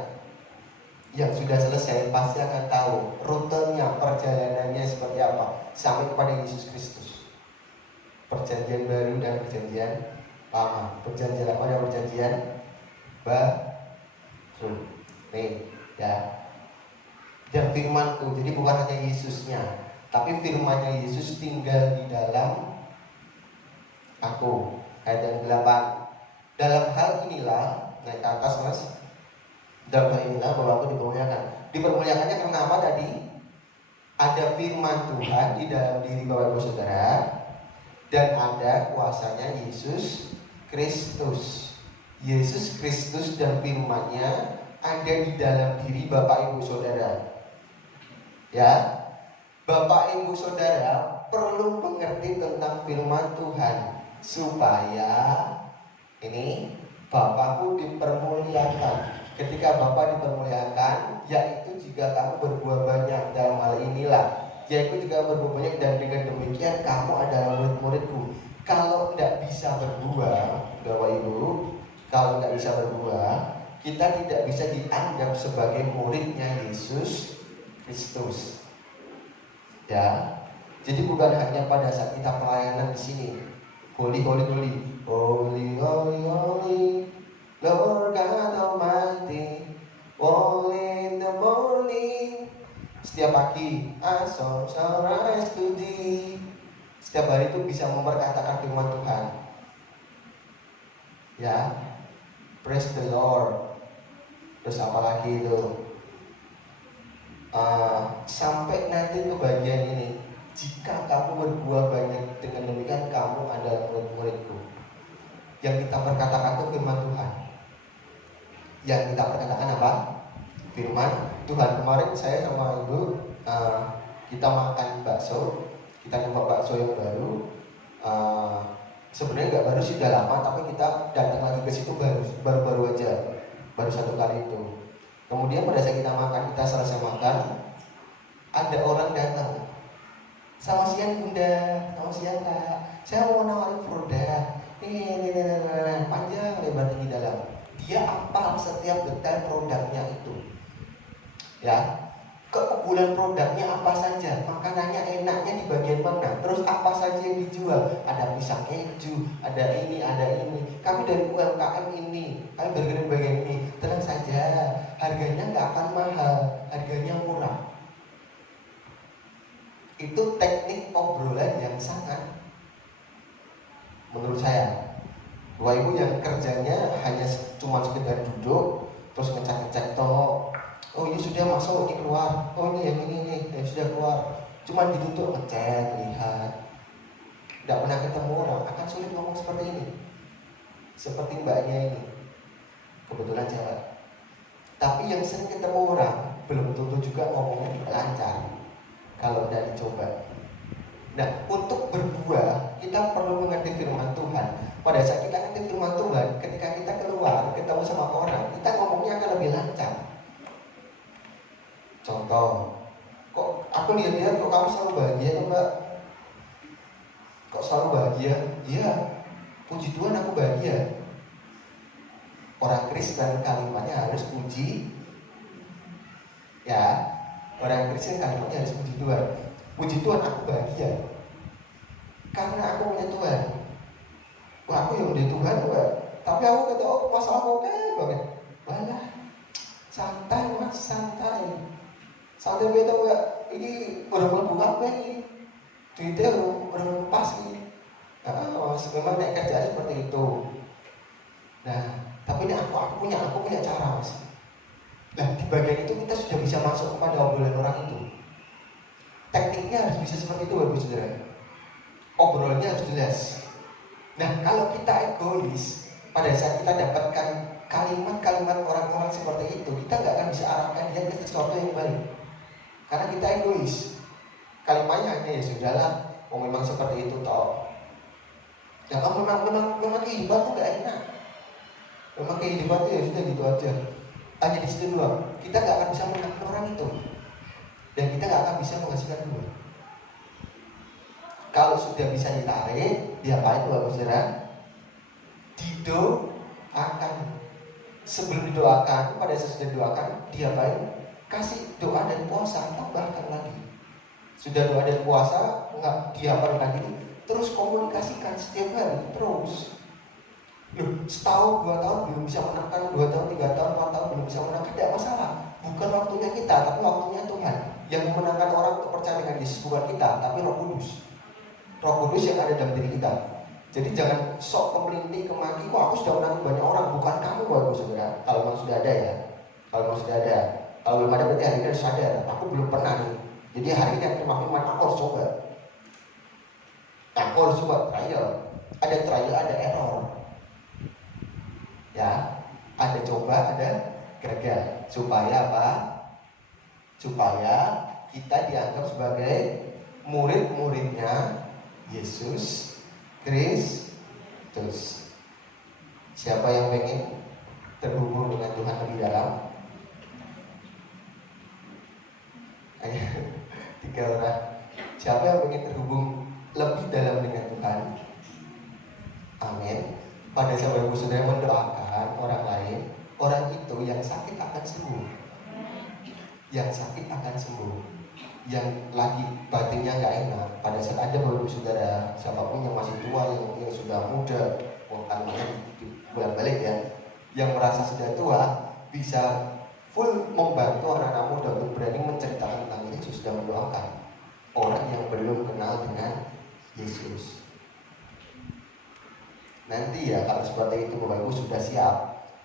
Yang sudah selesai pasti akan tahu rutenya, perjalanannya seperti apa sampai kepada Yesus Kristus. Perjanjian baru dan perjanjian lama. Perjanjian lama dan perjanjian baru. Nih ya. Dan firmanku, jadi bukan hanya Yesusnya, tapi firmannya Yesus tinggal di dalam aku. Ayat yang 8. Dalam hal inilah, naik ke atas mas. Dalam hal inilah bahwa aku dipermuliakan. Dipermuliakannya karena apa tadi? Ada firman Tuhan di dalam diri Bapak Ibu Saudara, dan ada kuasanya Yesus Kristus. Yesus Kristus dan firman-Nya ada di dalam diri Bapak Ibu Saudara. Ya, Bapak Ibu Saudara perlu mengerti tentang firman Tuhan supaya ini Bapakku dipermuliakan. Ketika Bapa dipermuliakan, yaitu jika kamu berbuah banyak. Dalam hal inilah, yaitu jika berbuah banyak, dan dengan demikian kamu adalah murid-muridku. Kalau tidak bisa berbuah, Bapak Ibu, kalau tidak bisa berbuah, kita tidak bisa dianggap sebagai muridnya Yesus Kristus. Ya, jadi bukan hanya pada saat kita pelayanan di sini. Holy, holy, holy, holy, holy, holy, Lord God Almighty, holy in the morning. Setiap pagi, I shall rise to thee. Setiap hari itu bisa memperkatakan firman Tuhan. Ya, praise the Lord. Terus apa lagi itu? Sampai nanti ke bagian ini. Jika kamu berbuah banyak, dengan demikian kamu adalah murid-muridku. Yang kita perkatakan itu firman Tuhan. Yang kita perkatakan apa? Firman Tuhan. Kemarin saya sama ibu kita makan bakso. Kita nyoba bakso yang baru. Sebenarnya nggak baru sih, udah lama, tapi kita datang lagi ke situ baru aja, baru 1 kali itu. Kemudian pada saat kita makan, kita selesai makan, ada orang datang. Selamat siang Bunda, selamat siang Kak. Saya mau nawarin produk. panjang lebar tinggi dalam. Dia hafal setiap detail produknya itu. Ya, keunggulan produknya apa saja, makanannya enaknya di bagian mana, terus apa saja yang dijual, ada pisang keju, ada ini. Kami dari UMKM ini, kami bergerak di bagian ini. Tenang saja, harganya nggak akan mahal, harganya murah. Itu teknik obrolan yang sangat, menurut saya, Bapak Ibu yang kerjanya hanya cuma sekedar duduk terus ngecek toh, oh ini sudah masuk, ini keluar, oh ini yang ini sudah keluar, cuma ditutup ngecek, lihat, tidak pernah ketemu orang, akan sulit ngomong seperti ini. Seperti mbaknya ini, kebetulan cewek, tapi yang sering ketemu orang belum tentu juga ngomongnya lancar kalau tidak dicoba. Nah, untuk berbuah kita perlu mengerti firman Tuhan. Pada saat kita ngerti firman Tuhan, ketika kita keluar ketemu sama orang, kita ngomongnya akan lebih lancar. Contoh, kok aku lihat-lihat kok kamu selalu bahagia mbak? Kok selalu bahagia? Iya, puji Tuhan aku bahagia. Orang Kristen kalimatnya harus puji. Ya, orang Kristen kalimatnya harus puji Tuhan. Puji Tuhan aku bahagia karena aku punya Tuhan. Wah, aku yang punya Tuhan mbak, tapi aku kata masalah oke banget. Walah, santai mas, santai beda mbak. Ini udah buka apa ini? Duitnya udah pas ini. Memang naik kerjaan seperti itu. Nah, tapi ini aku punya cara mas. Nah, di bagian itu kita sudah bisa masuk kepada obrolan orang itu. Tekniknya harus bisa seperti itu, Bapak Saudara. Obrolannya harus jelas. Nah, kalau kita egois, pada saat kita dapatkan kalimat-kalimat orang-orang seperti itu, kita nggak akan bisa arahkan dia ke sesuatu yang baik. Karena kita egois. Kalimatnya hanya ya sudahlah, memang seperti itu toh. Ya kalau memang kehidupan itu nggak enak. Memang kehidupan itu ya sudah gitu aja. Hanya di situ doang. Kita nggak akan bisa menangkap orang itu. Dan kita nggak akan bisa menghasilkan buah. Kalau sudah bisa ditarik, diapain Bapak Saudara? Didoakan. Sebelum didoakan, pada saat sudah didoakan, diapain? Kasih doa dan puasa, tambahkan lagi. Sudah doa dan puasa, nggak diapain lagi? Terus komunikasikan setiap hari, terus. Loh, setahun, 2 tahun belum bisa menangkan, 2 tahun, 3 tahun, 4 tahun belum bisa menangkan, tidak masalah. Bukan waktunya kita, tapi waktunya Tuhan. Yang memenangkan orang untuk percaya dengan Yesus bukan kita, tapi Roh Kudus. Roh Kudus yang ada dalam diri kita. Jadi jangan sok kemelinti, kemaki, wah aku sudah menangkan banyak orang. Bukan kamu Bapak Saudara. Kalau memang sudah ada ya. Kalau memang sudah ada. Kalau belum ada berarti hari ini harus sadar. Aku belum pernah nih. Jadi hari ini aku terima firman, aku harus coba. Aku harus coba trial. Ada trial, ada error. Ya, ada coba, ada gagal. Supaya apa? Supaya kita dianggap sebagai murid-muridnya Yesus Kristus. Siapa yang pengen terhubung dengan Tuhan lebih dalam? Hanya 3 orang. Siapa yang pengen terhubung lebih dalam dengan Tuhan? Amin. Pada saat Bapak Saudara mendoakan orang lain, orang itu yang sakit akan sembuh. Yang sakit akan sembuh. Yang lagi batinnya nggak enak, pada saat ada Bapak Saudara, siapapun yang masih tua, yang sudah muda, bukan di bulan balik ya, yang merasa sudah tua, bisa full membantu anak-anak muda untuk berani menceritakan tentang Yesus dan mendoakan orang yang belum kenal dengan Yesus. Nanti ya kalau seperti itu Bapak Ibu sudah siap,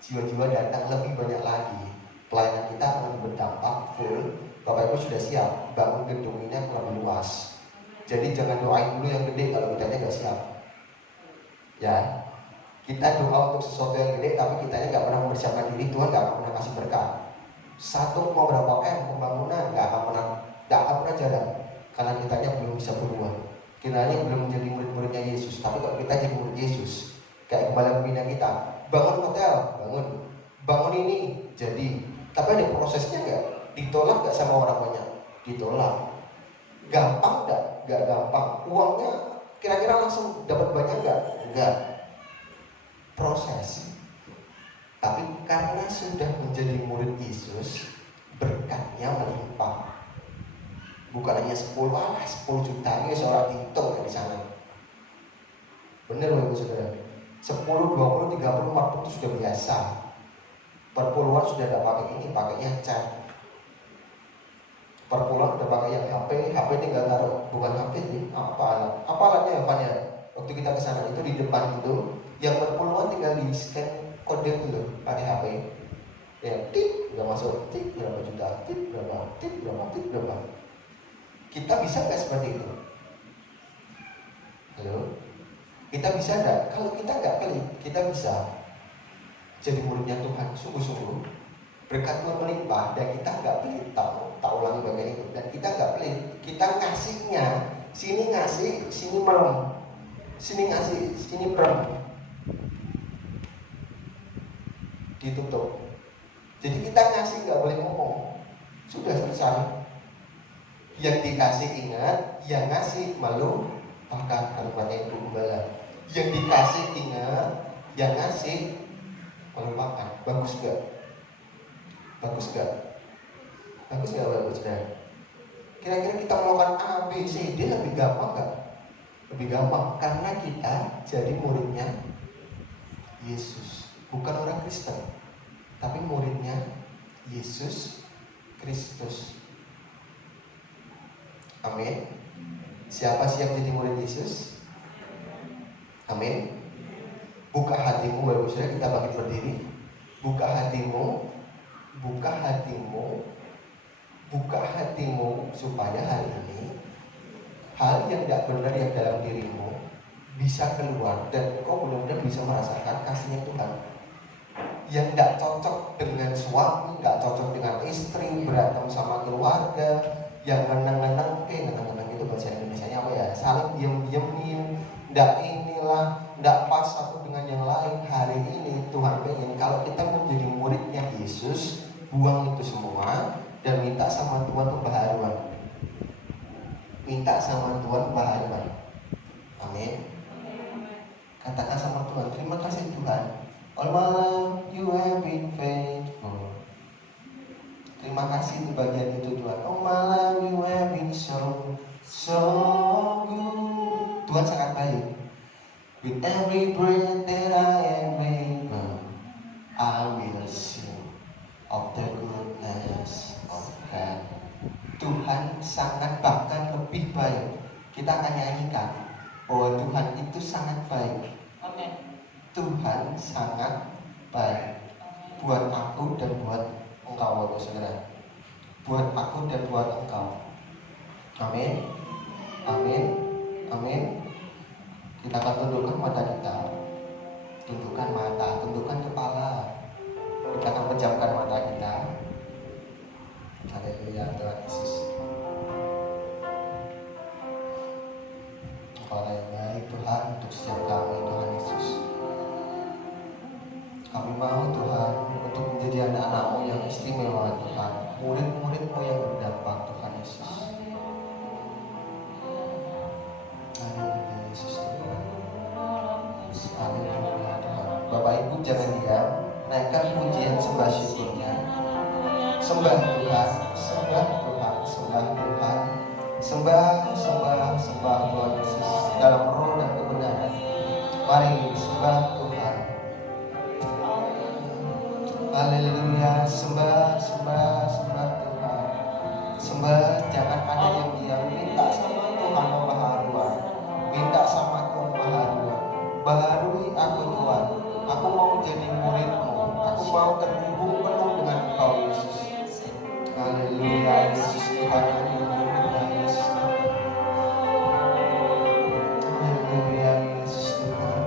jiwa-jiwa datang lebih banyak lagi, pelayanan kita akan berdampak full. Bapak Ibu sudah siap, bangun gedung ini yang lebih luas. Jadi jangan doain dulu yang gede kalau kitanya nggak siap. Ya, kita doa untuk sesuatu yang gede, tapi kitanya nggak pernah mempersiapkan diri, Tuhan nggak akan pernah kasih berkat. 1 mau berapa pembangunan nggak akan pernah jalan, karena kitanya belum bisa berbuat. Kitanya belum menjadi murid-muridnya Yesus. Tapi kalau kita jadi murid Yesus, kayak kepala pembina kita, bangun hotel, bangun ini, jadi. Tapi ada prosesnya nggak? Ditolak nggak sama orang banyak? Ditolak. Gampang nggak? Nggak gampang. Uangnya kira-kira langsung dapat banyak nggak? Enggak. proses. Tapi karena sudah menjadi murid Yesus, berkatnya melimpah. Bukan hanya 10 juta ini seorang hitung di sana. Benar Bapak Saudara. 10, 20, 30, 40 itu sudah biasa. Perpuluhan sudah tidak pakai ini, pakainya chat. Perpuluhan sudah pakai yang HP tinggal taruh, bukan HP ini, apa alatnya ya Pak ya? Waktu kita ke sana itu di depan itu, yang perpuluhan tinggal di scan kode dulu pakai HP. Ya, tip udah masuk, tip berapa juta, tip berapa. Kita bisa nggak seperti itu? Halo? Kita bisa nggak? Kalau kita nggak pelit, kita bisa jadi muridnya Tuhan sungguh-sungguh. Berkat Tuhan melimpah dan kita nggak pelit. Tak ulangi bagian itu. Dan kita nggak pelit. Kita ngasihnya, sini ngasih, sini merem. Sini ngasih, sini merem. Ditutup. Jadi kita ngasih nggak boleh ngomong. Sudah selesai. Yang dikasih ingat, yang ngasih malu, bahkan kalimatnya itu gembala. Yang dikasih ingat, yang ngasih melupakan. Bagus gak? Bagus gak? Bagus gak Bapak Saudara? Kira-kira kita melakukan A, B, C, D lebih gampang gak? Lebih gampang karena kita jadi muridnya Yesus. Bukan orang Kristen, tapi muridnya Yesus Kristus. Amin. Siapa sih yang jadi murid Yesus? Amin. Buka hatimu Bapak Saudara, kita bangkit berdiri. Buka hatimu, buka hatimu, buka hatimu supaya hari ini hal yang tidak benar yang dalam dirimu bisa keluar dan kau benar-benar bisa merasakan kasihnya Tuhan. Yang tidak cocok dengan suami, tidak cocok dengan istri, berantem sama keluarga, yang ngeneng-ngeneng, ngeneng-ngeneng itu bahasa Indonesianya apa ya? Saling diem-diemin, tidak inilah, tidak pas satu dengan yang lain. Hari ini Tuhan pengen kalau kita menjadi muridnya Yesus, buang itu semua dan minta sama Tuhan pembaharuan. Minta sama Tuhan pembaharuan. Amin. Katakan sama Tuhan, terima kasih Tuhan. All my life you have been faithful. Terima kasih untuk bagian itu Tuhan. All my life you have been so good. Tuhan sangat baik. With every breath that I am able, I will sing of the goodness of God. Tuhan sangat bahkan lebih baik. Kita akan nyanyikan bahwa Tuhan itu sangat baik. Amin. Tuhan sangat baik buat aku dan buat engkau Bapak Saudara. Buat aku dan buat engkau. Amin. Amin. Amin. Kita akan tundukkan mata kita. Tundukkan mata, tundukkan kepala. Kita akan pejamkan mata kita. Haleluya Tuhan Yesus. Engkau yang baik Tuhan untuk setiap kami Tuhan Yesus. Kami mau Tuhan untuk menjadi anak-anak-Mu yang istimewa Tuhan, murid-murid-Mu yang berdampak Tuhan Yesus. Haleluya Yesus Tuhan. Haleluya Tuhan. Bapak Ibu jangan diam, naikkan pujian sembah syukurnya. Sembah Tuhan, sembah Tuhan, sembah Tuhan, sembah Tuhan Yesus dalam roh dan kebenaran. Mari sembah Tuhan. Haleluya, sembah Tuhan. Sembah, jangan ada yang diam. Minta sama Tuhan pembaharuan. Minta sama Tuhan pembaharuan. Baharui aku Tuhan. Aku mau jadi murid-Mu. Aku mau terhubung penuh dengan Engkau Yesus. Haleluya, Yesus Tuhan. Haleluya, Yesus Tuhan. Haleluya, Yesus Tuhan.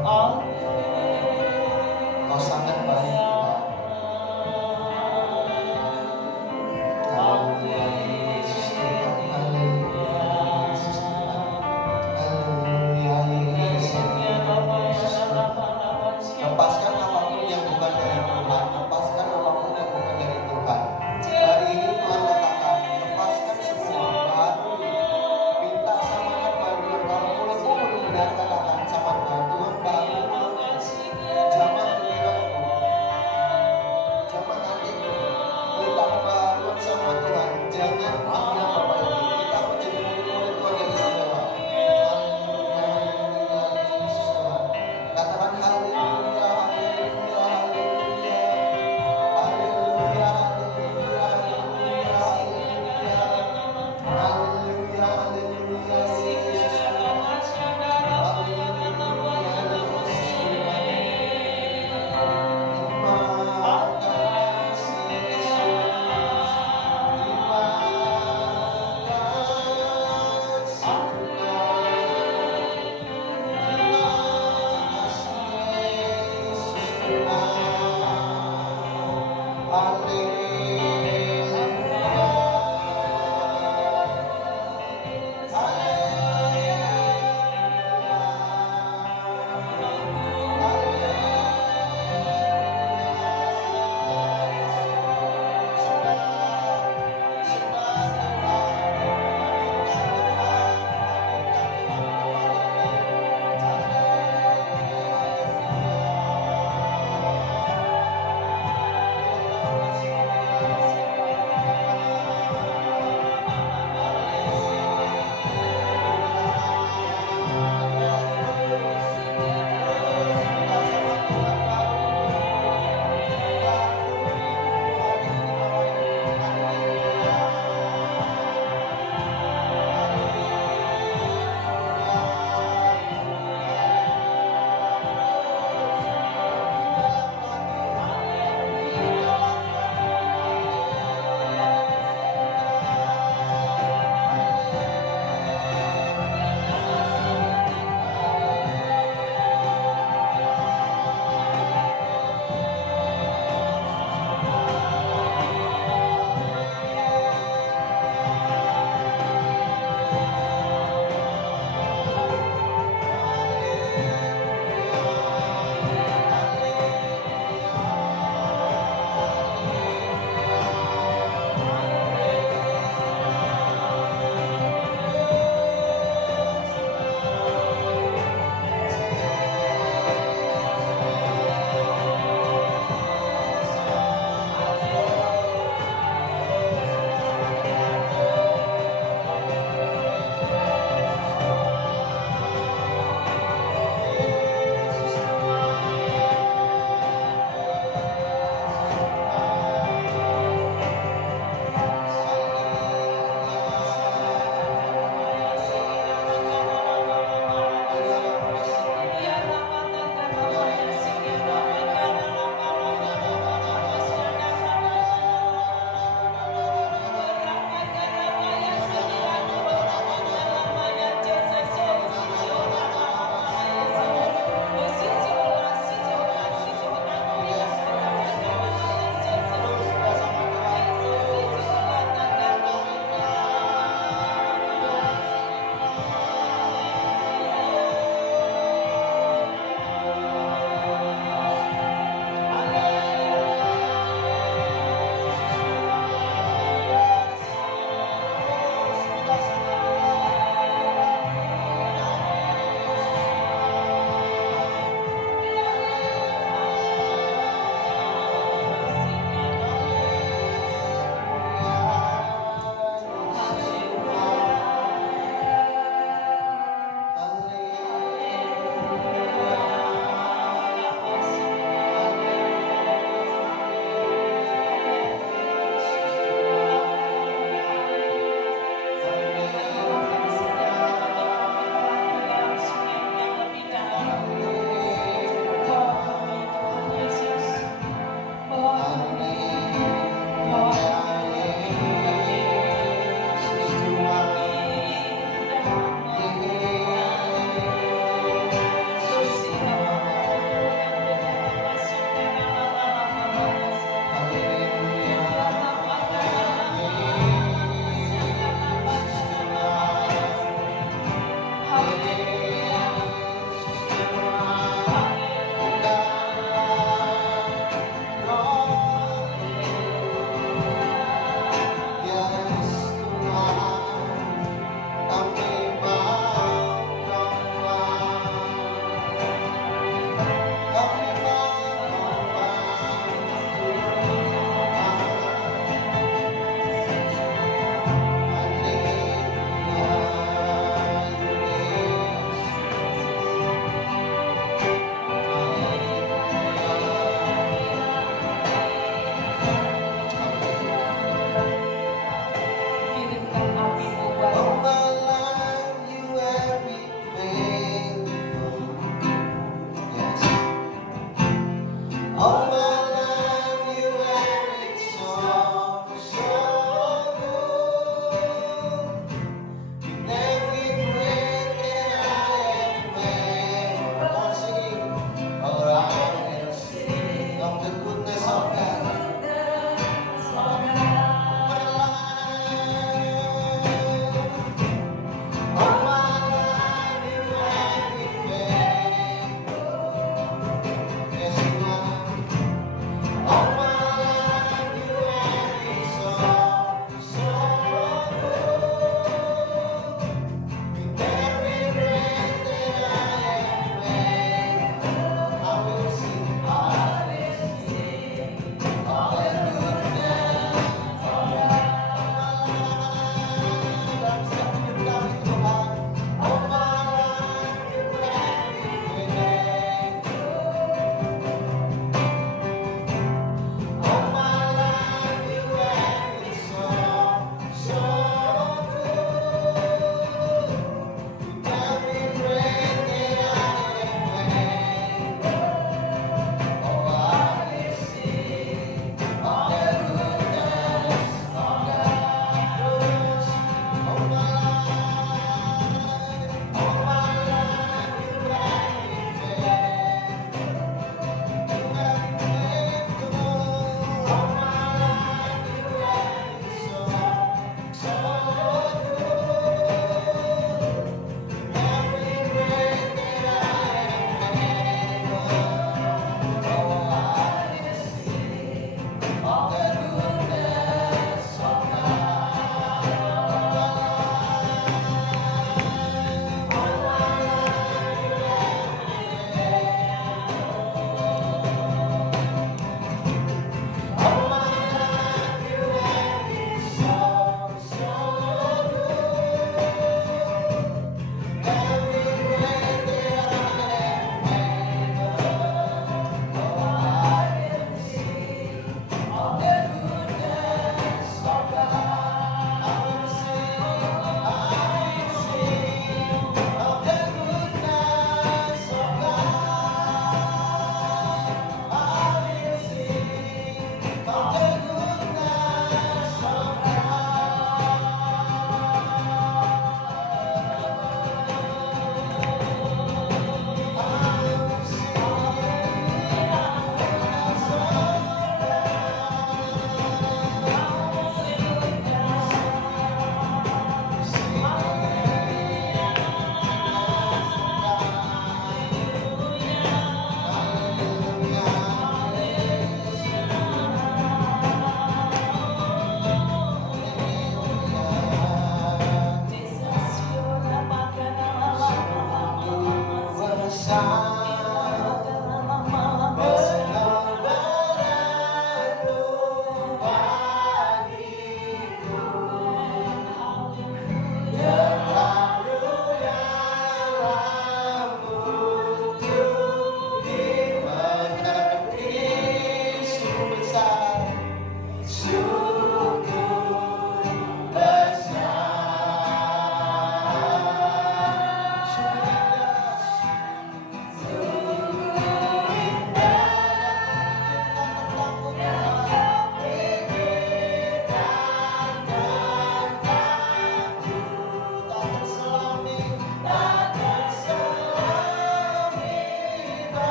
Kau sangat baik Tuhan. Haleluya, Yesus Tuhan. Haleluya, Yesus Tuhan. Haleluya, Yesus Tuhan. Lepaskan apapun yang bukan dari Tuhan. Lepaskan apapun yang bukan dari Tuhan. Hari ini Tuhan katakan, lepaskan semua.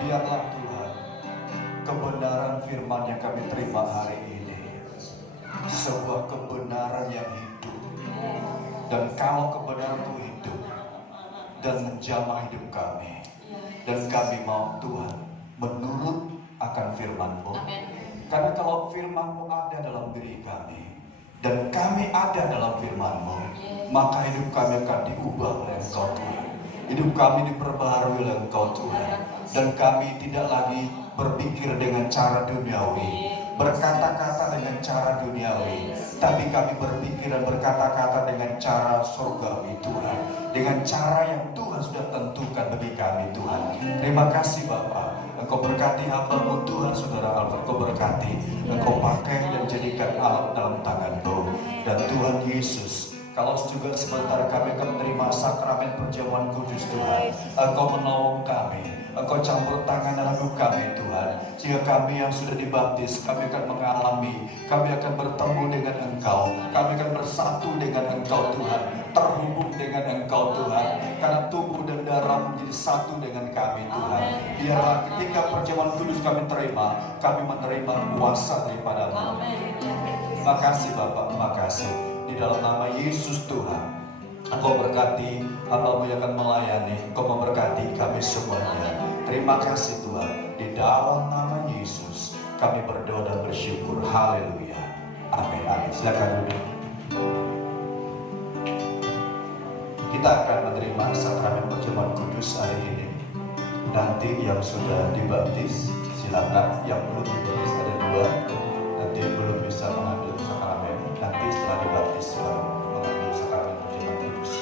Biarlah Tuhan, kebenaran firman yang kami terima hari ini sebuah kebenaran yang hidup. Dan kalau kebenaran itu hidup dan menjamah hidup kami, dan kami mau Tuhan menurut akan firman-Mu. Karena kalau firman-Mu ada dalam diri kami, dan kami ada dalam firman-Mu, maka hidup kami akan diubah oleh Engkau Tuhan. Hidup kami diperbaharui oleh Engkau Tuhan. Dan kami tidak lagi berpikir dengan cara duniawi, berkata-kata dengan cara duniawi, tapi kami berpikir dan berkata-kata dengan cara surgawi Tuhan, dengan cara yang Tuhan sudah tentukan bagi kami Tuhan. Terima kasih Bapa. Engkau berkati hamba-Mu Tuhan, Saudara Alfred. Engkau berkati, Engkau pakai dan jadikan alat dalam tangan-Mu. Dan Tuhan Yesus, kalau juga sebentar kami akan menerima sakramen perjamuan kudus Tuhan, Engkau menolong kami, Engkau campur tangan dalam hidup kami Tuhan. Jika kami yang sudah dibaptis, kami akan mengalami, kami akan bertemu dengan Engkau, kami akan bersatu dengan Engkau Tuhan, terhubung dengan Engkau Tuhan, karena tubuh dan darah menjadi satu dengan kami Tuhan. Biarlah ketika perjamuan kudus kami terima, kami menerima kuasa daripada-Mu. Terima kasih Bapak, terima kasih. Di dalam nama Yesus Tuhan, Engkau berkati hamba-Mu yang akan melayani, Engkau memberkati kami semuanya. Terima kasih Tuhan. Di dalam nama Yesus kami berdoa dan bersyukur. Haleluya. Amin. Amin. Silakan duduk. Kita akan menerima sakramen perjamuan kudus hari ini. Nanti yang sudah dibaptis silakan, yang belum dibaptis ada 2. Nanti belum bisa mengambil sakramen, nanti setelah dibaptis baru mengambil sakramen perjamuan kudus.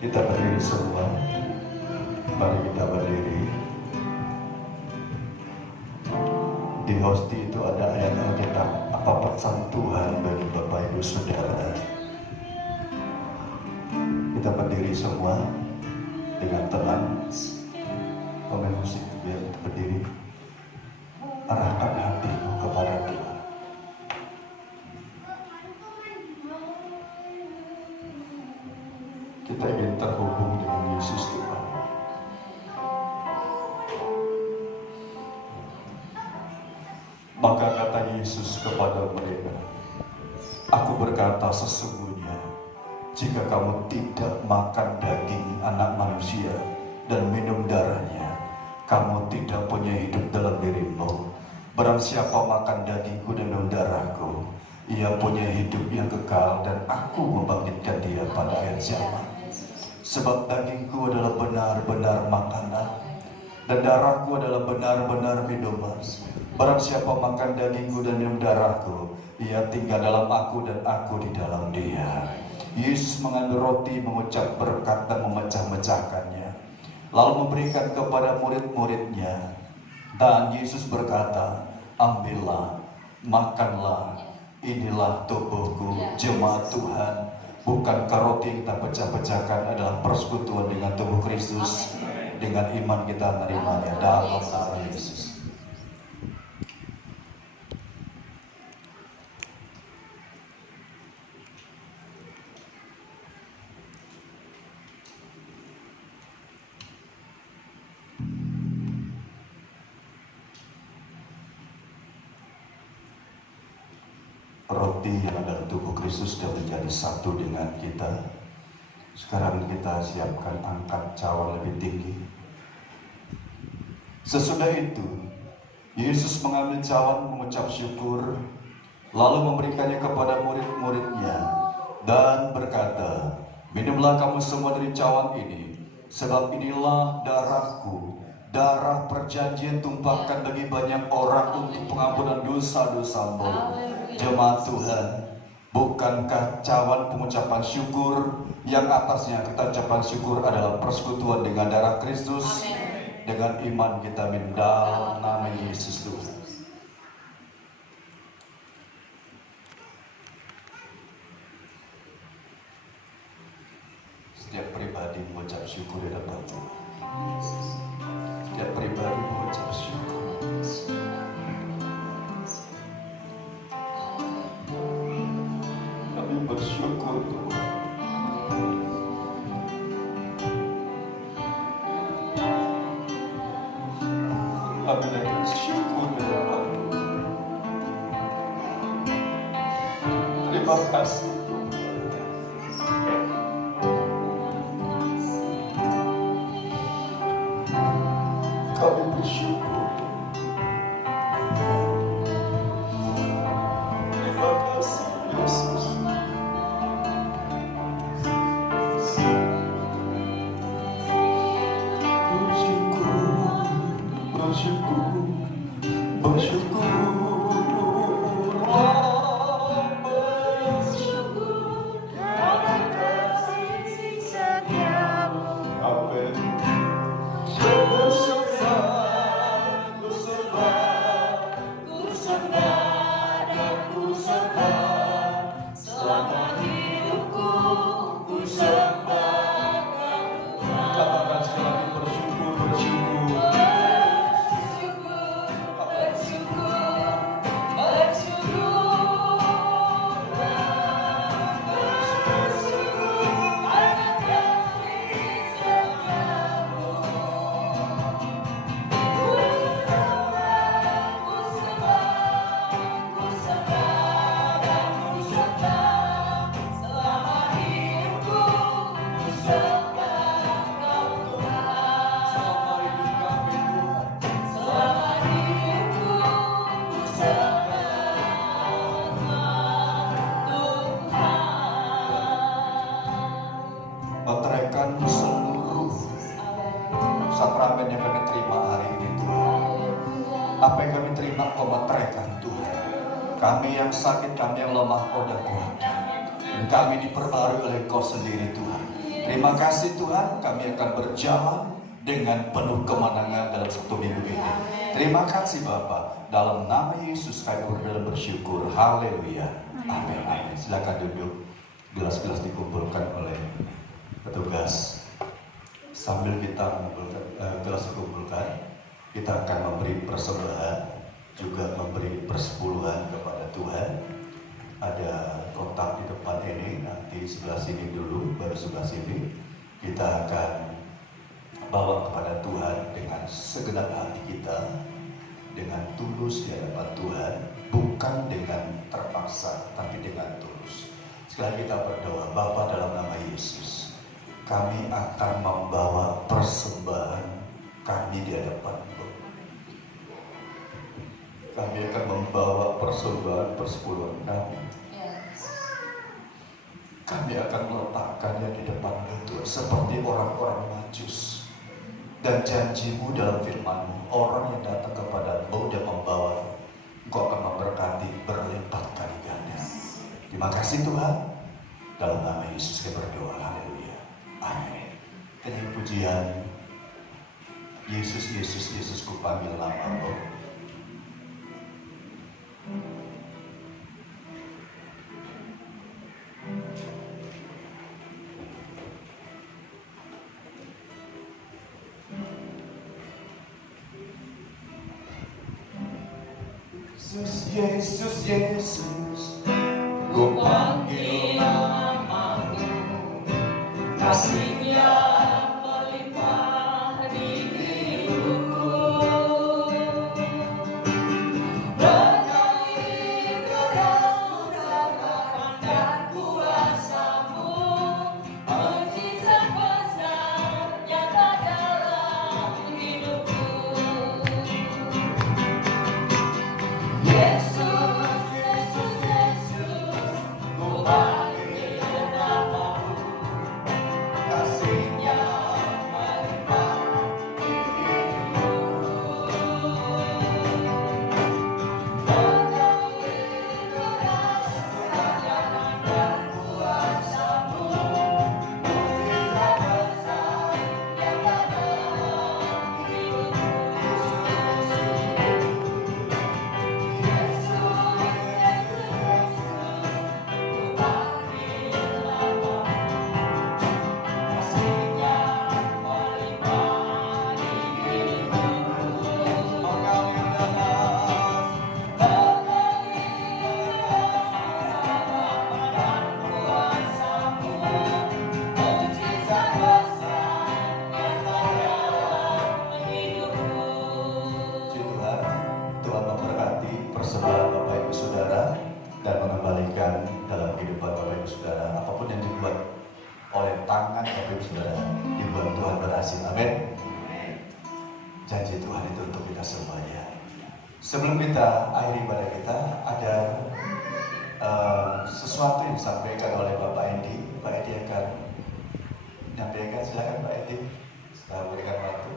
Kita berdiri semua. Mari kita berdiri. Di hosti itu ada ayat Alkitab, apa pesan Tuhan bagi Bapak Ibu Saudara. Kita berdiri semua dengan tenang. Pemain musik biar kita berdiri. Arahkan hatimu kepada Tuhan. Kita ingin terhubung dengan Yesus Tuhan. Maka kata Yesus kepada mereka, Aku berkata sesungguhnya, jika kamu tidak makan daging anak manusia dan minum darahnya, kamu tidak punya hidup dalam dirimu. Barang siapa makan dagingku dan minum darahku, ia punya hidup yang kekal, dan aku membangkitkan dia pada akhir zaman. Sebab dagingku adalah benar-benar makanan, dan darahku adalah benar-benar minuman. Barang siapa makan dagingku dan minum darahku, ia tinggal dalam aku dan aku di dalam dia. Yesus mengambil roti, mengucap berkat dan memecah-mecahkannya, lalu memberikan kepada murid-muridnya. Dan Yesus berkata, ambillah, makanlah, inilah tubuhku. Jemaat Tuhan, bukankah roti yang kita pecah-pecahkan adalah persekutuan dengan tubuh Kristus? Dengan iman kita menerimanya dalam nama Yesus. Roti yang adalah tubuh Kristus sudah menjadi satu dengan kita. Sekarang kita siapkan angkat cawan lebih tinggi. Sesudah itu, Yesus mengambil cawan, mengucap syukur, lalu memberikannya kepada murid-muridnya dan berkata, minumlah kamu semua dari cawan ini, sebab inilah darahku, darah perjanjian tumpahkan bagi banyak orang untuk pengampunan dosa-dosamu. Jemaat Tuhan, bukankah cawan pengucapan syukur yang atasnya kita ucapan syukur adalah persekutuan dengan darah Kristus? Dengan iman kita minum dalam nama Yesus Tuhan. Setiap pribadi mengucap syukur di depan Tuhan. Setiap pribadi mengucap syukur. Kami bersyukur Tuhan. Kami bersyukur di depan Tuhan. Terima kasih. Kami bersyukur. Terima kasih Yesus. Bersyukur, bersyukur, karena kasih setiamu. Amin. Ku sembah dan ku sembah, selama hidupku ku sembahkan Tuhan. Katakan sekali lagi, bersyukur, bersyukur. Meteraikan seluruh sakramen yang kami terima hari ini Tuhan. Apa yang kami terima Kau meteraikan Tuhan. Kami yang sakit, kami yang lemah Kau dah kuatkan. Dan kami diperbarui oleh Kau sendiri Tuhan. Terima kasih Tuhan, kami akan berjalan dengan penuh kemenangan dalam satu minggu ini. Terima kasih Bapa, dalam nama Yesus kami bersyukur. Haleluya. Amin. Amin. Silakan duduk. Gelas-gelas dikumpulkan oleh petugas. Sambil kita mengumpulkan gelas dikumpulkan, kita akan memberi persembahan, juga memberi persepuluhan kepada Tuhan. Ada kotak di depan ini, nanti sebelah sini dulu, baru sebelah sini. Kita akan bawa kepada Tuhan dengan segenap hati kita, dengan tulus di hadapan Tuhan, bukan dengan terpaksa, tapi dengan tulus. Sekali kita berdoa, Bapa dalam nama Yesus, kami akan membawa persembahan kami di hadapan-Mu. Kami akan membawa persembahan persepuluhan kami. Kami akan meletakkannya di depan-Mu Tuhan, seperti orang-orang Majus. Dan janji-Mu dalam firman-Mu, orang yang datang kepada-Mu dan membawa, Engkau akan memberkati berlipat kali ganda. Terima kasih Tuhan. Dalam nama Yesus kita berdoa. Haleluya. Amin. Dengan pujian Yesus, Yesus, Yesus, ku panggil nama-Mu. Yesus, Yesus, Yesus, ku panggil nama-Mu. Kasih-Nya melimpah di hidupku, mengalir deras kesabaran dan kuasa-Mu, mujizat besar nyata dalam hidupku. Yesus, Yesus, Yesus, ku panggil nama-Mu. Kasih-Nya Melimpah di hidupku, mengalir deras kesabaran dan kuasa-Mu, mujizat besar nyata dalam hidupku. Yesus, Yesus, Yesus, ku panggil nama-Mu. Kasih-Nya melimpah di hidupku, mengalir deras. mengalir kesabaran dan kuasa-Mu, mujizat besar nyata dalam hidupku. Puji Tuhan, Tuhan memberkati persembahan Bapak Ibu Saudara dan mengembalikan dalam kehidupan Bapak Ibu Saudara. Apapun yang dibuat oleh tangan Bapak Ibu Saudara, dibuat Tuhan berhasil. Amin. Janji Tuhan itu untuk kita semuanya. Sebelum kita akhiri ibadah kita, ada sesuatu yang disampaikan oleh Bapak Edi. Pak Edi akan menyampaikan, silakan Pak Edi. Setelah memberikan waktu,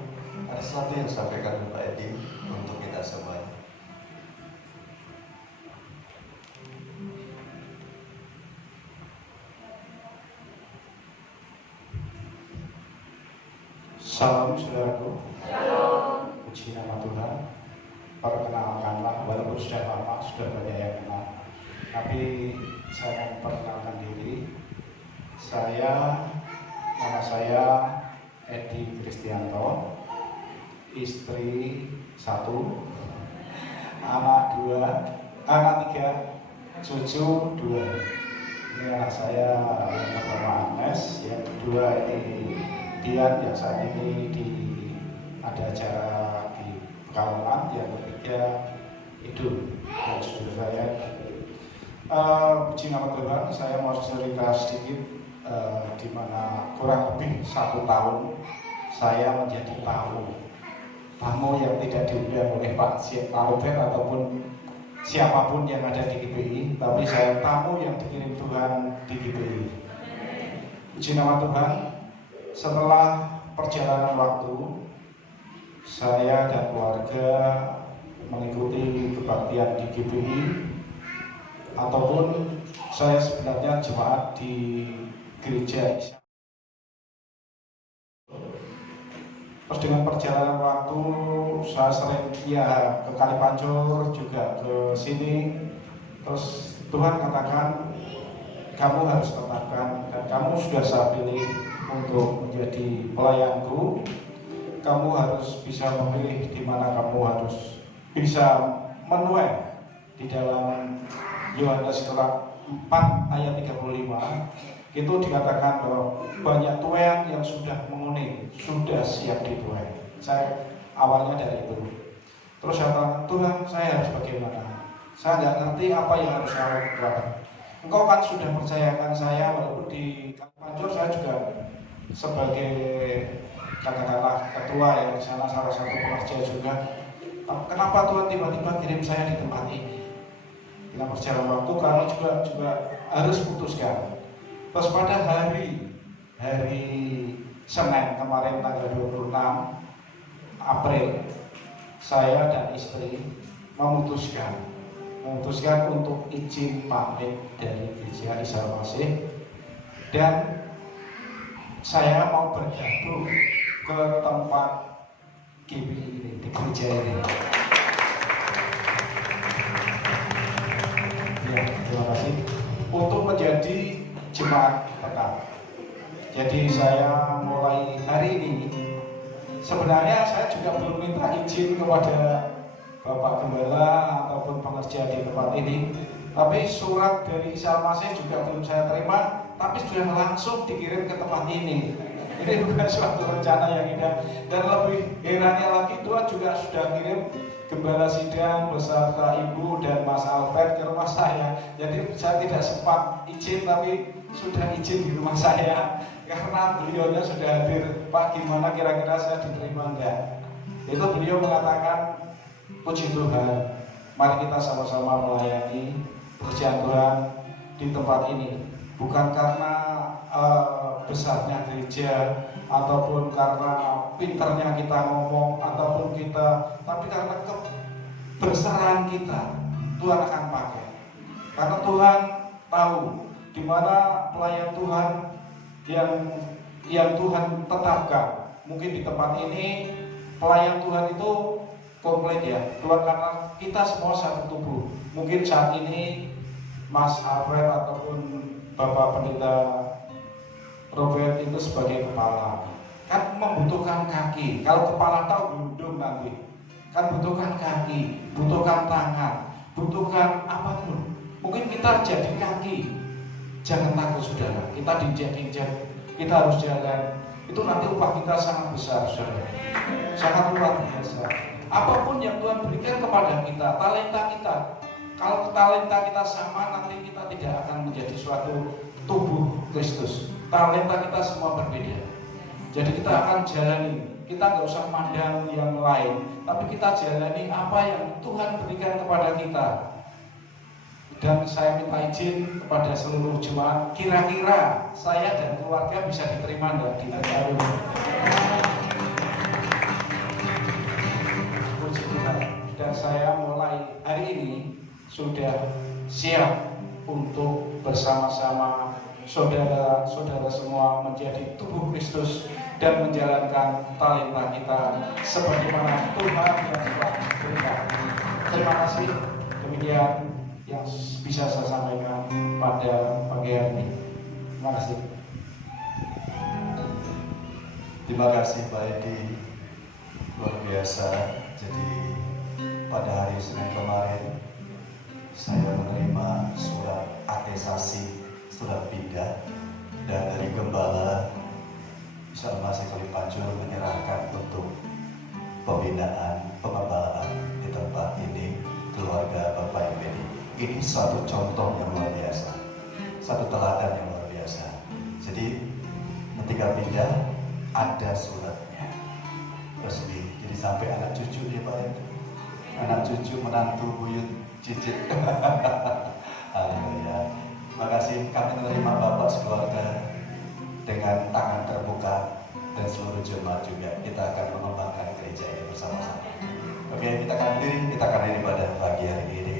ada sesuatu yang disampaikan oleh Pak Edi untuk kita semuanya. Salam saudaraku. Puji nama Tuhan. Perkenalkanlah, walaupun sudah lama, sudah banyak yang kenal, tapi saya akan perkenalkan diri. Nama saya Edi Kristianto, istri 1, anak 3, cucu 2. Ini anak saya yang pertama Agnes, yang kedua ini Dian, yang saat ini ada acara di Pekalongan, yang ketiga Idul, dan saudara saya. Puji nama Tuhan, saya mau cerita sedikit di mana kurang lebih 1 tahun saya menjadi tamu yang tidak diundang oleh Pak Robert ataupun siapapun yang ada di GPI, tapi saya tamu yang dikirim Tuhan di GPI. Puji nama Tuhan. Setelah perjalanan waktu, saya dan keluarga mengikuti kebaktian di GPI, ataupun saya sebenarnya jemaat di gereja Terus dengan perjalanan waktu saya sering ya ke Kalipancur juga ke sini. Terus Tuhan katakan kamu harus tetapkan dan kamu sudah saya pilih untuk menjadi pelayanku. Kamu harus bisa memilih di mana kamu harus bisa menuai. Di dalam Yohanes 4 ayat 35 itu dikatakan bahwa banyak tuaian yang sudah menguning, sudah siap dituai. Saya awalnya dari itu. Terus saya bilang, Tuhan, saya harus bagaimana? Saya nggak ngerti apa yang harus saya lakukan. Engkau kan sudah percayakan saya, walaupun di Kalimantan saya juga sebagai katakanlah ketua yang di sana salah satu pekerja juga. Kenapa Tuhan tiba-tiba kirim saya di tempat ini? Dengan perjalanan waktu kami juga harus putuskan. Terus pada hari Senin kemarin tanggal 26 April, saya dan istri memutuskan untuk izin pamit dari Gereja Isa Masih, dan saya mau bergabung ke tempat GBI ini, di gereja ini. Ya, terima kasih. Untuk menjadi jemaat tetap. Jadi saya mulai hari ini, sebenarnya saya juga belum minta izin kepada Bapak Gembala ataupun pengerja di tempat ini, tapi surat dari Isa Masih juga belum saya terima, tapi sudah langsung dikirim ke tempat ini. Ini bukan suatu rencana yang indah. Dan lebih herannya lagi, Tuhan juga sudah kirim Gembala Sidang beserta Ibu dan Mas Albert ke rumah saya. Jadi saya tidak sempat izin, tapi sudah izin di rumah saya karena beliaunya sudah hadir. Pak, gimana kira-kira saya diterima enggak? Itu beliau mengatakan, puji Tuhan, mari kita sama-sama melayani pekerjaan Tuhan di tempat ini. Bukan karena besarnya gereja ataupun karena pinternya kita ngomong ataupun kita, tapi karena kebersamaan kita Tuhan akan pakai. Karena Tuhan tahu di mana pelayan Tuhan yang Tuhan tetapkan. Mungkin di tempat ini pelayan Tuhan itu komplit ya, Tuhan, karena kita semua satu tubuh. Mungkin saat ini Mas Alfred ataupun Bapak Pendeta Robert itu sebagai kepala kan membutuhkan kaki. Kalau kepala tahu gelundung nanti, kan butuhkan kaki, butuhkan tangan, butuhkan apapun. Mungkin kita jadi kaki, jangan takut saudara. Kita diinjak-injak, kita harus jalan. Itu nanti upah kita sangat besar, saudara, sangat luar biasa. Apapun yang Tuhan berikan kepada kita, talenta kita, kalau talenta kita sama, nanti kita tidak akan menjadi suatu tubuh Kristus. Talenta kita semua berbeda. Jadi kita akan jalani. Kita nggak usah mandang yang lain, tapi kita jalani apa yang Tuhan berikan kepada kita. Dan saya minta izin kepada seluruh jemaat, kira-kira saya dan keluarga bisa diterima enggak di negara ini? Puji Tuhan. Dan saya mulai hari ini sudah siap untuk bersama-sama saudara-saudara semua menjadi tubuh Kristus dan menjalankan talenta kita sebagaimana Tuhan yang telah berikan. Terima kasih. Demikian yang bisa saya sampaikan pada pagi hari ini. Terima kasih. Terima kasih Pak Edi, luar biasa. Jadi pada hari Senin kemarin saya menerima surat atestasi, surat pindah, dan dari Gembala Isa Masih Kalipancur menyerahkan untuk pembinaan, pengembalaan di tempat ini keluarga Bapak Ibu ini. Ini suatu contoh yang luar biasa, satu teladan yang luar biasa. Jadi ketika pindah ada suratnya resmi. Jadi sampai anak cucu dia Pak itu, anak cucu menantu buyut cicit. Haleluya. Terima kasih, kami menerima Bapak sekeluarga dengan tangan terbuka dan seluruh jemaat juga. Kita akan mengembangkan gereja ini bersama-sama. Oke, kita akan diri pada pagi hari ini.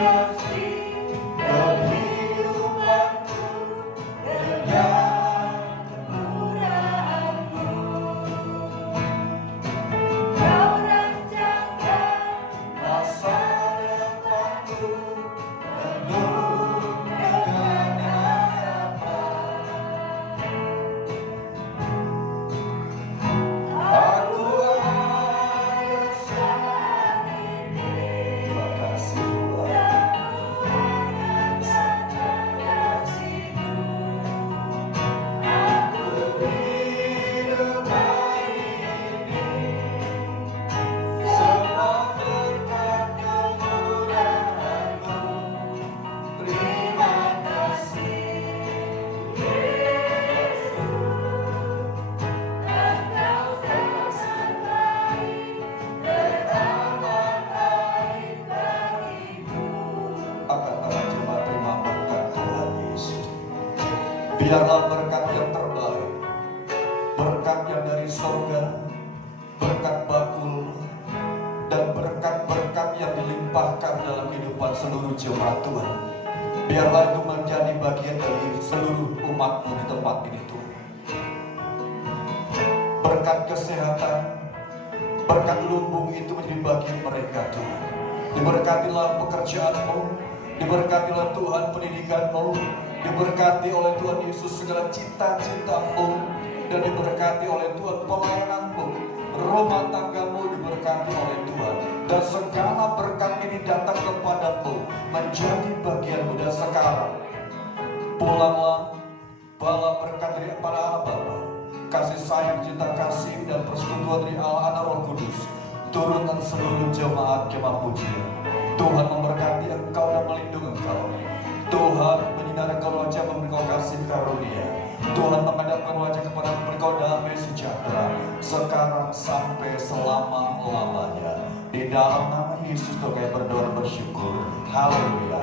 kasih kehidupanku dengan kemurahan-Mu. Kau rancangkan masa depanku penuh dengan harapan. Aku hanya saat ini. Terima kasih Tuhan. Aku hidup hari ini semua berkat kemurahan-Mu. Terima kasih Yesus. Engkau sangat baik, betapa baik bagiku. Angkat tangan jemaat, terima berkat Tuhan Yesus. Biarlah berkat yang terbaik, berkat yang dari surga, berkat bakul, dan berkat-berkat yang dilimpahkan dalam kehidupan seluruh jemaat Tuhan. Biarlah itu menjadi bagian dari seluruh umat-Mu di tempat ini Tuhan. Berkat kesehatan, berkat lumbung itu menjadi bagian mereka Tuhan. Diberkatilah pekerjaan-Mu, diberkatilah Tuhan pendidikan-Mu, diberkati oleh Tuhan Yesus segala cita-cita-Mu, dan diberkati oleh Tuhan pelayanan-Mu, rumah tangga-Mu diberkati oleh Tuhan, dan segala berkat ini datang kepada-Mu menjadi bagian-Mu. Dan sekarang pulanglah, bawa berkat dari para Allah Bapa, kasih sayang, cinta kasih, dan persekutuan dari Allah Anak Roh Kudus turunkan seluruh jemaat-jemaat pujian. Tuhan memberkati engkau dan melindungi engkau. Tuhan menyinari engkau wajah, memberi engkau kasih karunia. Tuhan menghadapkan wajah kepada memberi engkau damai sejahtera sekarang sampai selama-lamanya. Di dalam nama Yesus kami berdoa bersyukur. Haleluya.